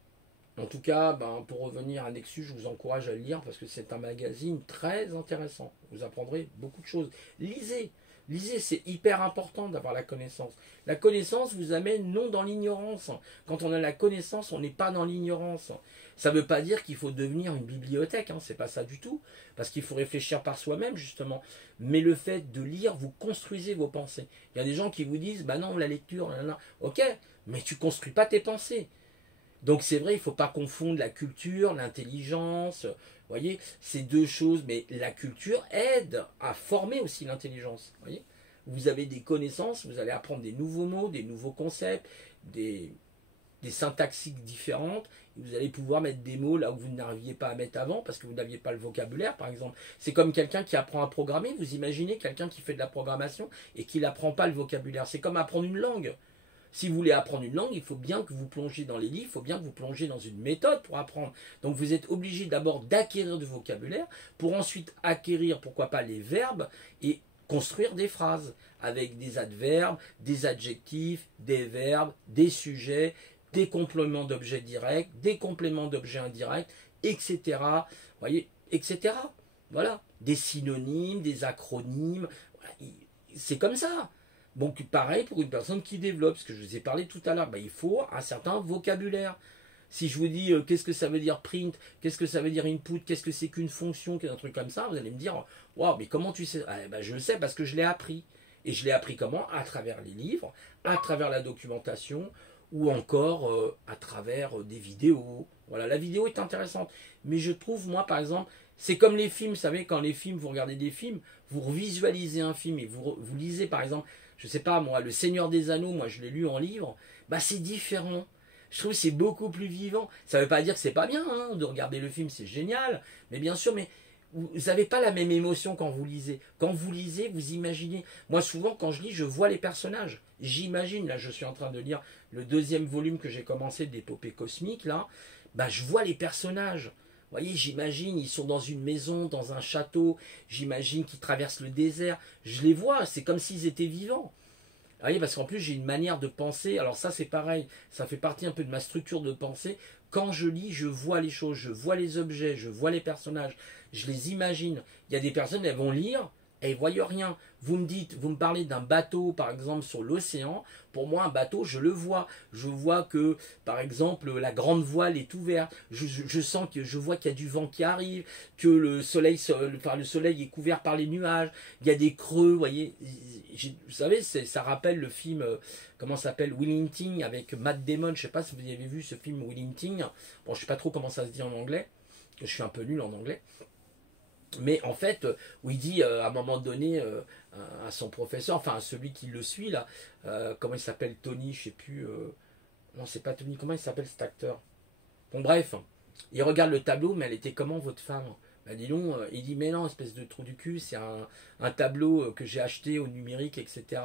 En tout cas, ben, pour revenir à Nexus, je vous encourage à le lire parce que c'est un magazine très intéressant. Vous apprendrez beaucoup de choses. Lisez, lisez, c'est hyper important d'avoir la connaissance. La connaissance vous amène non dans l'ignorance. Quand on a la connaissance, on n'est pas dans l'ignorance. Ça ne veut pas dire qu'il faut devenir une bibliothèque, hein, c'est pas ça du tout, parce qu'il faut réfléchir par soi-même justement. Mais le fait de lire, vous construisez vos pensées. Il y a des gens qui vous disent, bah non, la lecture, nan, nan. Ok, mais tu construis pas tes pensées. Donc c'est vrai, il ne faut pas confondre la culture, l'intelligence. Vous voyez, c'est deux choses, mais la culture aide à former aussi l'intelligence. Vous voyez, vous avez des connaissances, vous allez apprendre des nouveaux mots, des nouveaux concepts, des syntaxiques différentes. Et vous allez pouvoir mettre des mots là où vous n'arriviez pas à mettre avant parce que vous n'aviez pas le vocabulaire, par exemple. C'est comme quelqu'un qui apprend à programmer. Vous imaginez quelqu'un qui fait de la programmation et qui n'apprend pas le vocabulaire. C'est comme apprendre une langue. Si vous voulez apprendre une langue, il faut bien que vous plongiez dans les livres, il faut bien que vous plongiez dans une méthode pour apprendre. Donc vous êtes obligé d'abord d'acquérir du vocabulaire pour ensuite acquérir, pourquoi pas, les verbes et construire des phrases avec des adverbes, des adjectifs, des verbes, des sujets, des compléments d'objets directs, des compléments d'objets indirects, etc. Vous voyez, etc. Voilà. Des synonymes, des acronymes. C'est comme ça. Donc pareil pour une personne qui développe, parce que je vous ai parlé tout à l'heure, ben, il faut un certain vocabulaire. Si je vous dis qu'est-ce que ça veut dire print, qu'est-ce que ça veut dire input, qu'est-ce que c'est qu'une fonction, qu'un truc comme ça, vous allez me dire, waouh, mais comment tu sais? Ben, je le sais parce que je l'ai appris. Et je l'ai appris comment? À travers les livres, à travers la documentation, ou encore à travers des vidéos. Voilà, la vidéo est intéressante. Mais je trouve, moi, par exemple, c'est comme les films, vous savez, quand les films, vous regardez des films, vous visualisez un film et vous lisez, par exemple, je sais pas moi, Le Seigneur des Anneaux, moi je l'ai lu en livre, bah c'est différent. Je trouve que c'est beaucoup plus vivant. Ça veut pas dire que c'est pas bien hein, de regarder le film, c'est génial, mais bien sûr, mais vous n'avez pas la même émotion quand vous lisez. Quand vous lisez, vous imaginez. Moi souvent quand je lis, je vois les personnages. J'imagine, là je suis en train de lire le deuxième volume que j'ai commencé d'Épopée Cosmique, là, bah je vois les personnages. Vous voyez, j'imagine, ils sont dans une maison, dans un château, j'imagine qu'ils traversent le désert, je les vois, c'est comme s'ils étaient vivants. Vous voyez, parce qu'en plus j'ai une manière de penser, alors ça c'est pareil, ça fait partie un peu de ma structure de pensée. Quand je lis, je vois les choses, je vois les objets, je vois les personnages, je les imagine. Il y a des personnes, elles vont lire, et ils voient rien. Vous me dites, vous me parlez d'un bateau, par exemple, sur l'océan. Pour moi, un bateau, je le vois. Je vois que, par exemple, la grande voile est ouverte. Je sens que je vois qu'il y a du vent qui arrive, que le soleil, le soleil est couvert par les nuages. Il y a des creux, vous voyez. Vous savez, ça rappelle le film, comment ça s'appelle, Will Hunting avec Matt Damon. Je ne sais pas si vous avez vu ce film Will Hunting. Bon, je ne sais pas trop comment ça se dit en anglais. Je suis un peu nul en anglais. Mais en fait, où il dit à un moment donné à son professeur, enfin à celui qui le suit là, comment il s'appelle, Tony, je sais plus, non c'est pas Tony, comment il s'appelle cet acteur? Bon bref, il regarde le tableau, mais elle était comment votre femme? Ben dis donc, il dit mais non, espèce de trou du cul, c'est un tableau que j'ai acheté au numérique, etc.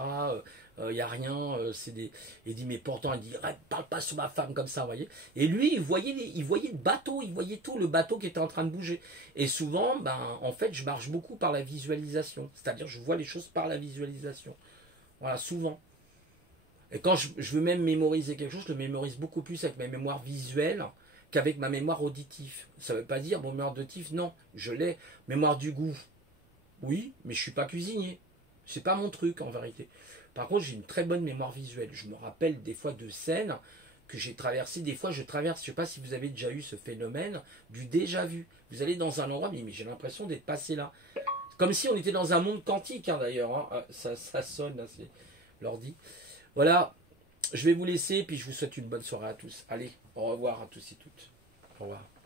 Il n'y a rien, c'est des. Il dit mais pourtant, il dit arrête, parle pas sur ma femme comme ça, vous voyez. Et lui, il voyait le bateau, il voyait tout, le bateau qui était en train de bouger. Et souvent, ben en fait, je marche beaucoup par la visualisation, c'est-à-dire je vois les choses par la visualisation. Voilà, souvent. Et quand je veux même mémoriser quelque chose, je le mémorise beaucoup plus avec ma mémoire visuelle qu'avec ma mémoire auditive. Ça ne veut pas dire mon mémoire auditive, non, je l'ai. Mémoire du goût, oui, mais je ne suis pas cuisinier. C'est pas mon truc en vérité. Par contre, j'ai une très bonne mémoire visuelle. Je me rappelle des fois de scènes que j'ai traversées. Des fois, je traverse, je ne sais pas si vous avez déjà eu ce phénomène du déjà vu. Vous allez dans un endroit, mais j'ai l'impression d'être passé là. Comme si on était dans un monde quantique, hein, d'ailleurs. Hein. Ah, ça sonne, là, c'est l'ordi. Voilà, je vais vous laisser, puis je vous souhaite une bonne soirée à tous. Allez, au revoir à tous et toutes. Au revoir.